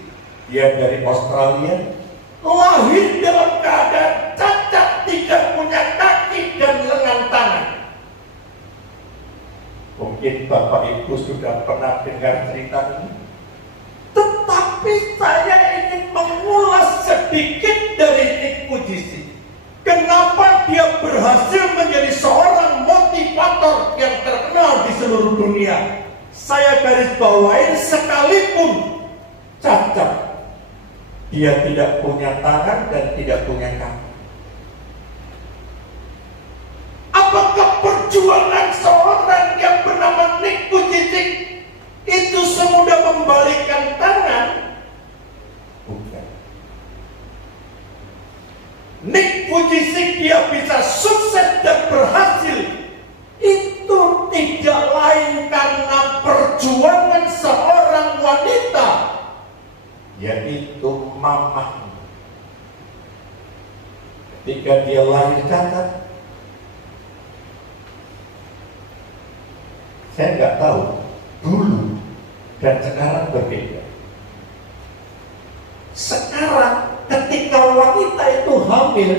Dia dari Australia, lahir dalam keadaan cacat, tidak punya kaki dan lengan tangan. Mungkin Bapak Ibu sudah pernah dengar cerita ini, tetapi saya ingin mengulas sedikit dari Nick Vujicic. Kenapa dia berhasil menjadi seorang motivator yang terkenal di seluruh dunia? Saya garis bawahi, sekalipun cacat, dia tidak punya tangan dan tidak punya kaki. Apakah perjuangan seorang yang bernama Nick Vujicic itu semudah membalikkan tangan? Bukan. Nick Vujicic dia bisa sukses dan berhasil, itu tidak lain karena perjuangan seorang wanita, yaitu mamahnya. Ketika dia lahir cacat, saya nggak tahu dulu dan sekarang berbeda. Sekarang ketika wanita itu hamil,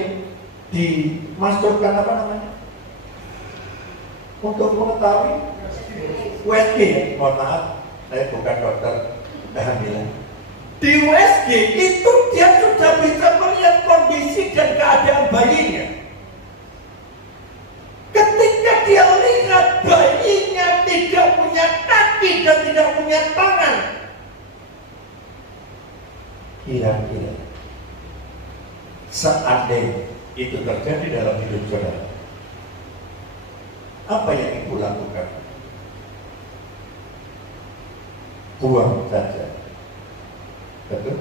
dimasukkan apa namanya? Untuk mengetahui USG, mohon maaf, saya bukan dokter kehamilan. Di USG itu dia sudah bisa melihat kondisi dan keadaan bayinya. Ketika dia lihat bayinya tidak punya kaki dan tidak punya tangan, kira-kira seandainya itu terjadi dalam hidup saudara, apa yang ibu lakukan? Buang saja. Betul?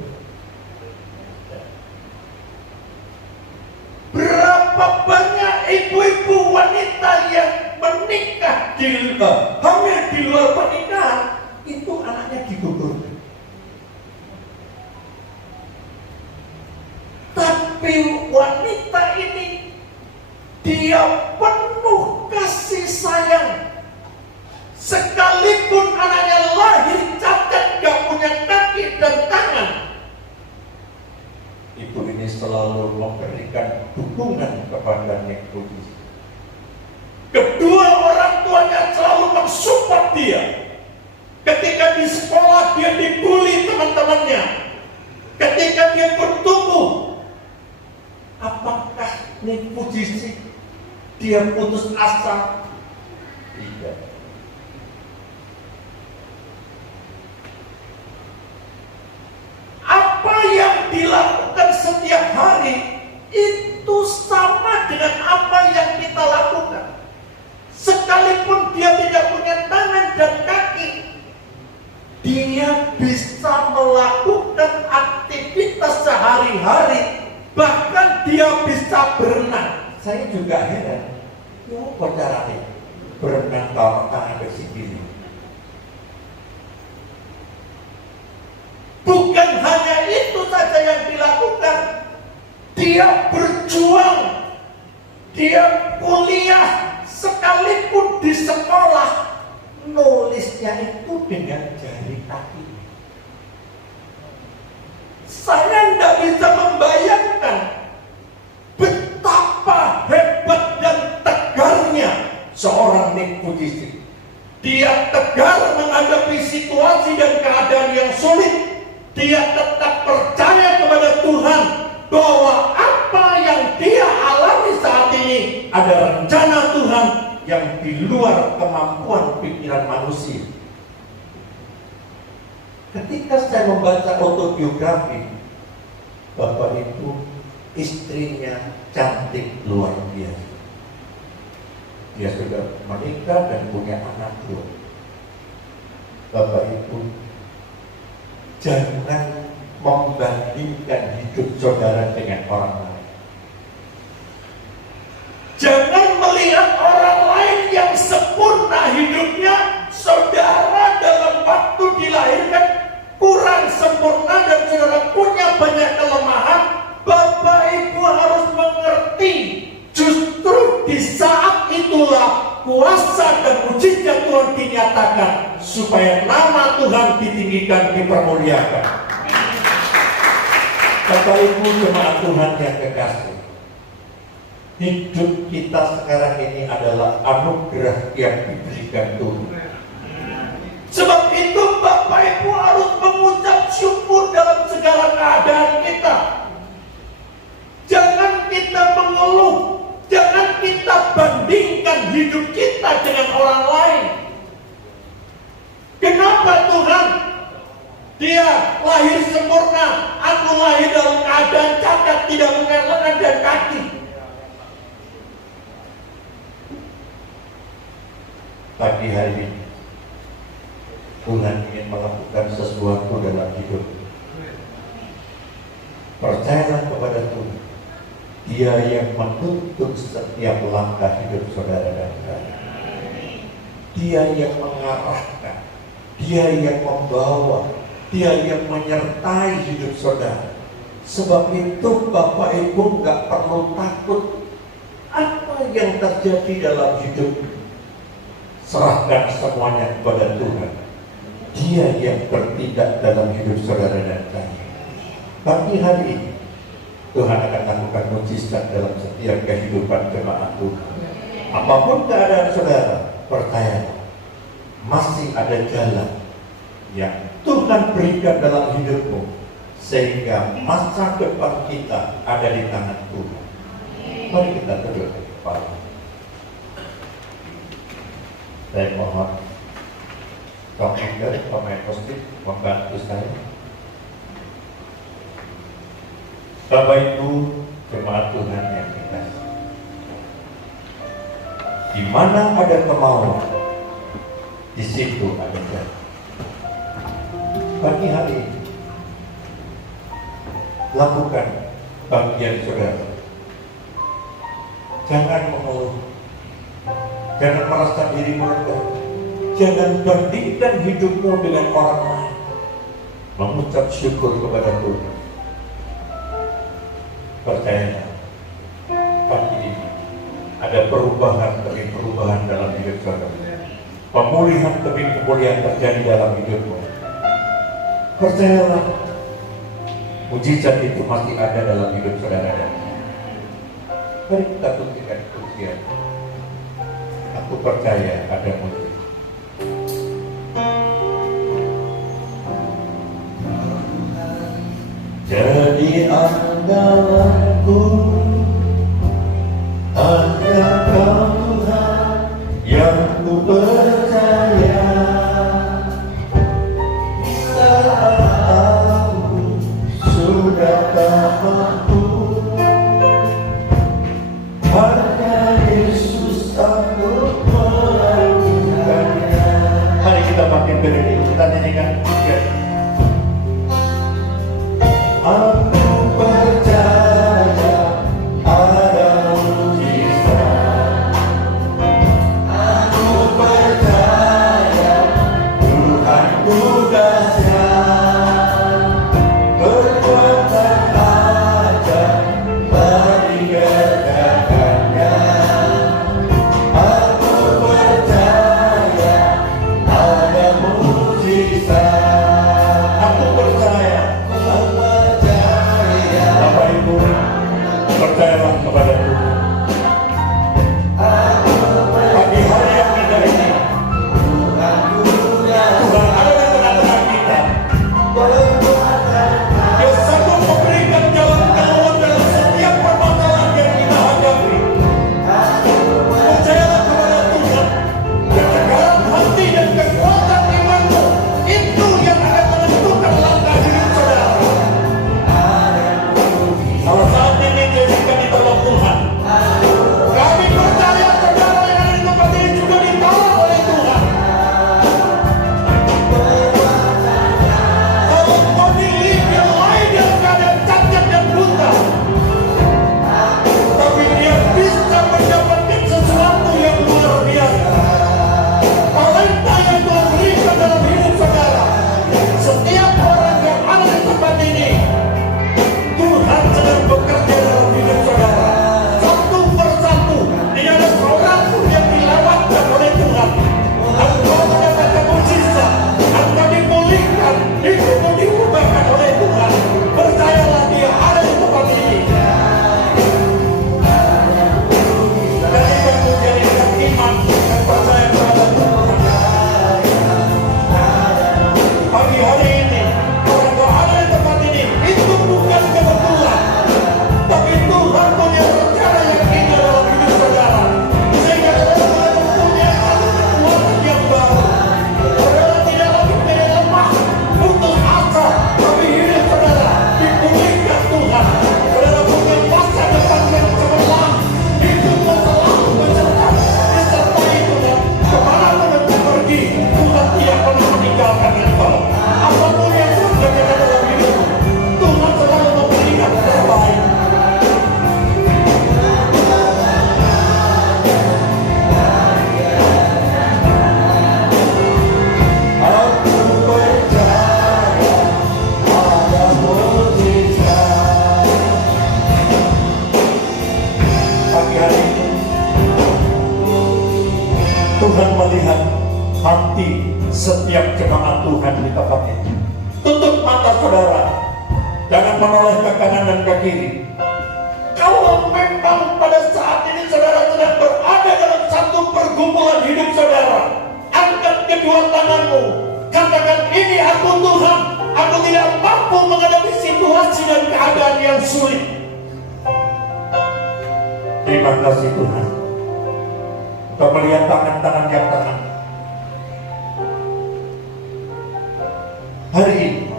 Berapa banyak ibu-ibu wanita yang menikah hamil di luar pernikahan, itu anaknya digugurkan. Tapi wanita ini dia penuh kasih sayang. Sekalipun anaknya lahir cacat, gak punya kaki dan tangan, ibu ini selalu memberikan dukungan kepada Nick Vujicic. Kedua orang tuanya selalu mensupport dia. Ketika di sekolah dia dibully teman-temannya. Ketika dia bertumbuh, apakah Nick Vujicic dia putus asa? Tidak. Apa yang dilakukan setiap hari itu sama dengan apa yang kita lakukan. Sekalipun dia tidak punya tangan dan kaki, dia bisa melakukan aktivitas sehari-hari. Bahkan dia bisa berenang. Saya juga heran, ya apa caranya berenang kalau tangan bersih. Bukan hanya itu saja yang dilakukan. Dia berjuang, dia kuliah, sekalipun di sekolah, nulisnya itu dengan jari kaki. Saya tidak bisa membayangkan betapa hebat dan tegarnya seorang Nick Fujitsu. Dia tegar menghadapi situasi dan keadaan yang sulit. Dia tetap percaya kepada Tuhan bahwa apa yang dia alami saat ini ada rencana Tuhan yang di luar kemampuan pikiran manusia. Ketika saya membaca autobiografi Bapak itu, istrinya cantik luar biasa. Dia sudah menikah dan punya anak dua. Bapak Ibu, jangan membandingkan hidup saudara dengan orang lain. Jangan melihat orang lain yang sempurna hidupnya, saudara dalam waktu dilahirkan kurang sempurna dan saudara punya banyak kelemahan. Bapak Ibu harus mengerti, justru di saat itulah kuasa dan mujizat Tuhan dinyatakan supaya nama Tuhan ditinggikan, dipermuliakan. Bapak Ibu jemaat Tuhan yang kekasih, hidup kita sekarang ini adalah anugerah yang diberikan Tuhan. Sebab itu Bapak Ibu harus mengucap syukur dalam segala keadaan kita. Jangan kita mengeluh, jangan kita bandingkan hidup kita dengan orang lain. Kenapa Tuhan? Dia lahir sempurna, aku lahir dalam keadaan cacat, tidak punya lengan dan kaki. Pagi hari ini Tuhan ingin melakukan sesuatu dalam hidup. Percayalah kepada Tuhan. Dia yang menuntut setiap langkah hidup saudara dan saya. Dia yang mengarahkan, dia yang membawa, dia yang menyertai hidup saudara. Sebab itu Bapak Ibu nggak perlu takut apa yang terjadi dalam hidup. Serahkan semuanya kepada Tuhan. Dia yang bertindak dalam hidup saudara dan saya. Pagi hari ini Tuhan akan lakukan mujizat dalam setiap kehidupan jemaat Tuhan. Apapun keadaan saudara, percayalah, masih ada jalan yang Tuhan berikan dalam hidupmu, sehingga masa depan kita ada di tangan Tuhan. Mari kita tunduk kepala. Saya mohon komputer, pemain positif membantu saya. Bapak Ibu jemaat Tuhan yang dikasihi, di mana ada kemauan, di situ ada jalan. Pagi hari ini lakukan bagian saudara. Jangan mengeluh, jangan merasa dirimu rendah, jangan bandingkan hidupmu dengan orang lain. Mengucap syukur kepada Tuhan. Percayalah, pagi ini ada perubahan demi perubahan dalam hidup saudara. Pemulihan demi pemulihan terjadi dalam hidupmu. Percayalah, mujizat itu masih ada dalam hidup saudara. Mari kita tunjukkan kesucian. Aku percaya ada mujizat. Jadi andalanku, Engkau Tuhan yang ku percaya. Saat aku sudah tak mampu, hanya Yesus sanggup melakukannya. Mari kita makin berdiri, kita nyanyikan pujian. Aku percaya hidupmu diubahkan oleh Tuhan. Percayalah Dia ada di tempat ini. Ketika menjadikan iman dan percaya kepada Tuhan. Pagi hari ini, orang kau ada di tempat ini, itu bukan kebetulan, tapi Tuhan punya rencana yang indah dalam hidup saudara. Sehingga saudara mempunyai kekuatan yang baru. Saudara tidak lagi menjadi lemah, putus asa, tapi hidup saudara dipulihkan Tuhan. Saudara punya masa depan yang cemerlang. Hidupmu selalu disertai Tuhan. Kemanapun engkau pergi, Tuhan tidak pernah meninggalkan engkau. Apapun yang terjadi dalam hidupmu, Tuhan selalu memberikan terbaik. Aku percaya ada mujizat. Pagi hari ini Tuhan melihat hati setiap jemaat Tuhan di tempat ini. Tutup mata saudara, jangan menoleh ke kanan dan ke kiri. Kalau memang pada saat ini saudara sedang berada dalam satu pergumulan hidup saudara, angkat kedua tanganmu, katakan, ini aku Tuhan, aku tidak mampu menghadapi situasi dan keadaan yang sulit. Terima kasih Tuhan, Kau melihat tangan-tangan yang tenang. Hari ini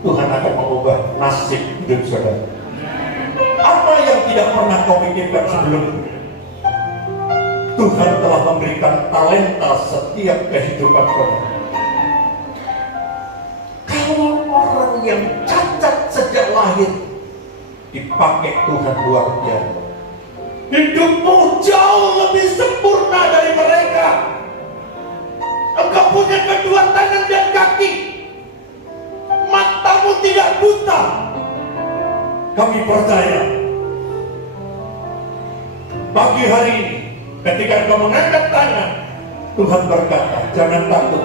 Tuhan akan mengubah nasib hidup saudara. Apa yang tidak pernah kau pikirkan sebelumnya, Tuhan telah memberikan talenta setiap kehidupan saudara. Kalau orang yang cacat sejak lahir dipakai Tuhan luar biasa, hidupmu jauh lebih sempurna dari mereka. Engkau punya kedua tangan dan kaki, matamu tidak buta. Kami percaya pagi hari ini ketika engkau mengangkat tangan, Tuhan berkata, jangan takut,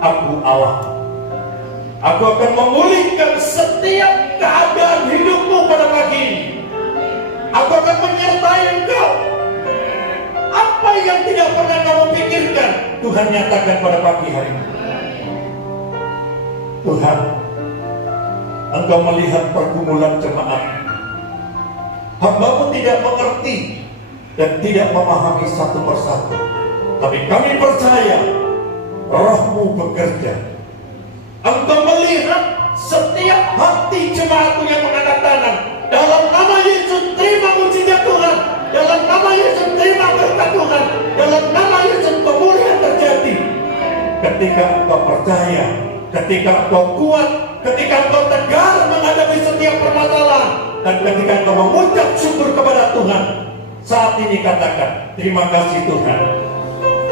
aku Allah. Aku akan memulihkan setiap keadaan hidupmu pada pagi ini. Aku akan menyertai engkau. Apa yang tidak pernah kamu pikirkan, Tuhan nyatakan pada pagi hari ini. Tuhan, Engkau melihat pergumulan jemaat. Hamba-Mu tidak mengerti dan tidak memahami satu persatu. Tapi kami percaya Roh-Mu bekerja. Engkau melihat setiap hati jemaat-Mu yang mengangkat tangan. Dalam nama Yesus terima mujizat Tuhan. Dalam nama Yesus terima berkat Tuhan. Dalam nama Yesus pemulihan terjadi. Ketika engkau percaya, ketika engkau kuat, ketika engkau tegar menghadapi setiap permasalahan, dan ketika engkau mengucap syukur kepada Tuhan, saat ini katakan, terima kasih Tuhan,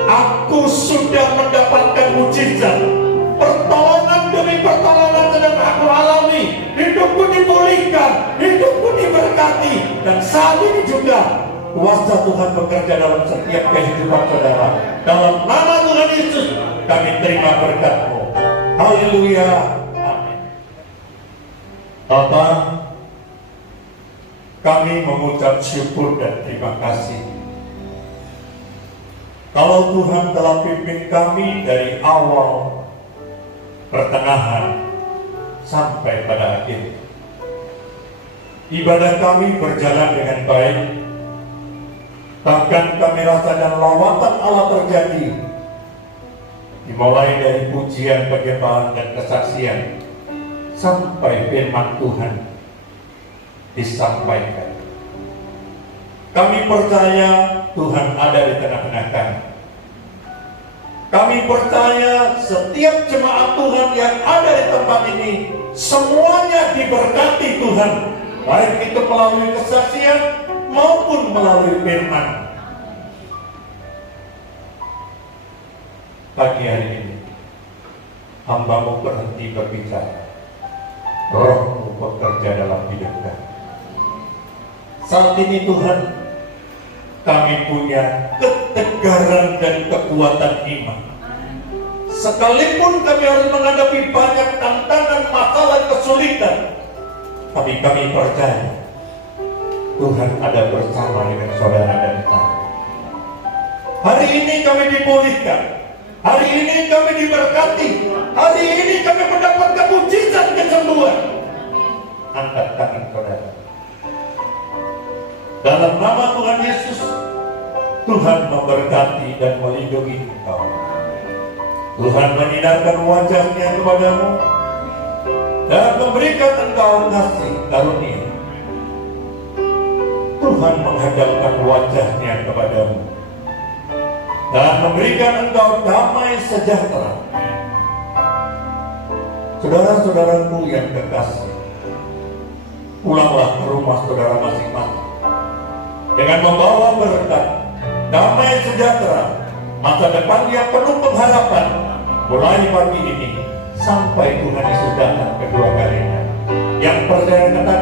aku sudah mendapatkan mujizat. Pertolongan demi pertolongan sedang aku alami. Hidupku dipulihkan, hidupku diberkati. Dan saat ini juga kuasa Tuhan bekerja dalam setiap kehidupan saudara. Dalam nama Tuhan Yesus kami terima berkat-Mu. Haleluya. Amin. Bapa, kami mengucap syukur dan terima kasih. Kalau Tuhan telah pimpin kami dari awal, pertengahan, sampai pada akhir, ibadah kami berjalan dengan baik. Bahkan kami rasakan lawatan Allah terjadi, dimulai dari pujian, penyembahan, dan kesaksian, sampai firman Tuhan disampaikan. Kami percaya Tuhan ada di tengah-tengah kami. Kami percaya setiap jemaat Tuhan yang ada di tempat ini semuanya diberkati Tuhan, baik itu melalui kesaksian maupun melalui firman. Pagi hari ini hamba-Mu berhenti berbicara, Roh-Mu bekerja dalam hidup kami. Saat ini Tuhan, kami punya ketegaran dan kekuatan iman. Sekalipun kami harus menghadapi banyak tantangan, masalah, kesulitan, tapi kami percaya Tuhan ada bersama dengan saudara dan saya. Hari ini kami dipulihkan, hari ini kami diberkati, hari ini kami mendapatkan mujizat kesembuhan. Angkat tangan saudara. Dalam nama Tuhan Yesus, Tuhan memberkati dan melindungi engkau. Tuhan menyinarkan wajah-Nya kepadamu dan memberikan engkau kasih karunia. Tuhan menghadapkan wajah-Nya kepadamu dan memberikan engkau damai sejahtera. Saudara-saudaraku yang terkasih, pulanglah ke rumah saudara masing-masing dengan membawa berkat, damai sejahtera, masa depan yang penuh pengharapan, mulai pagi ini sampai Tuhan Yesus datang kedua kalinya. Yang percaya kata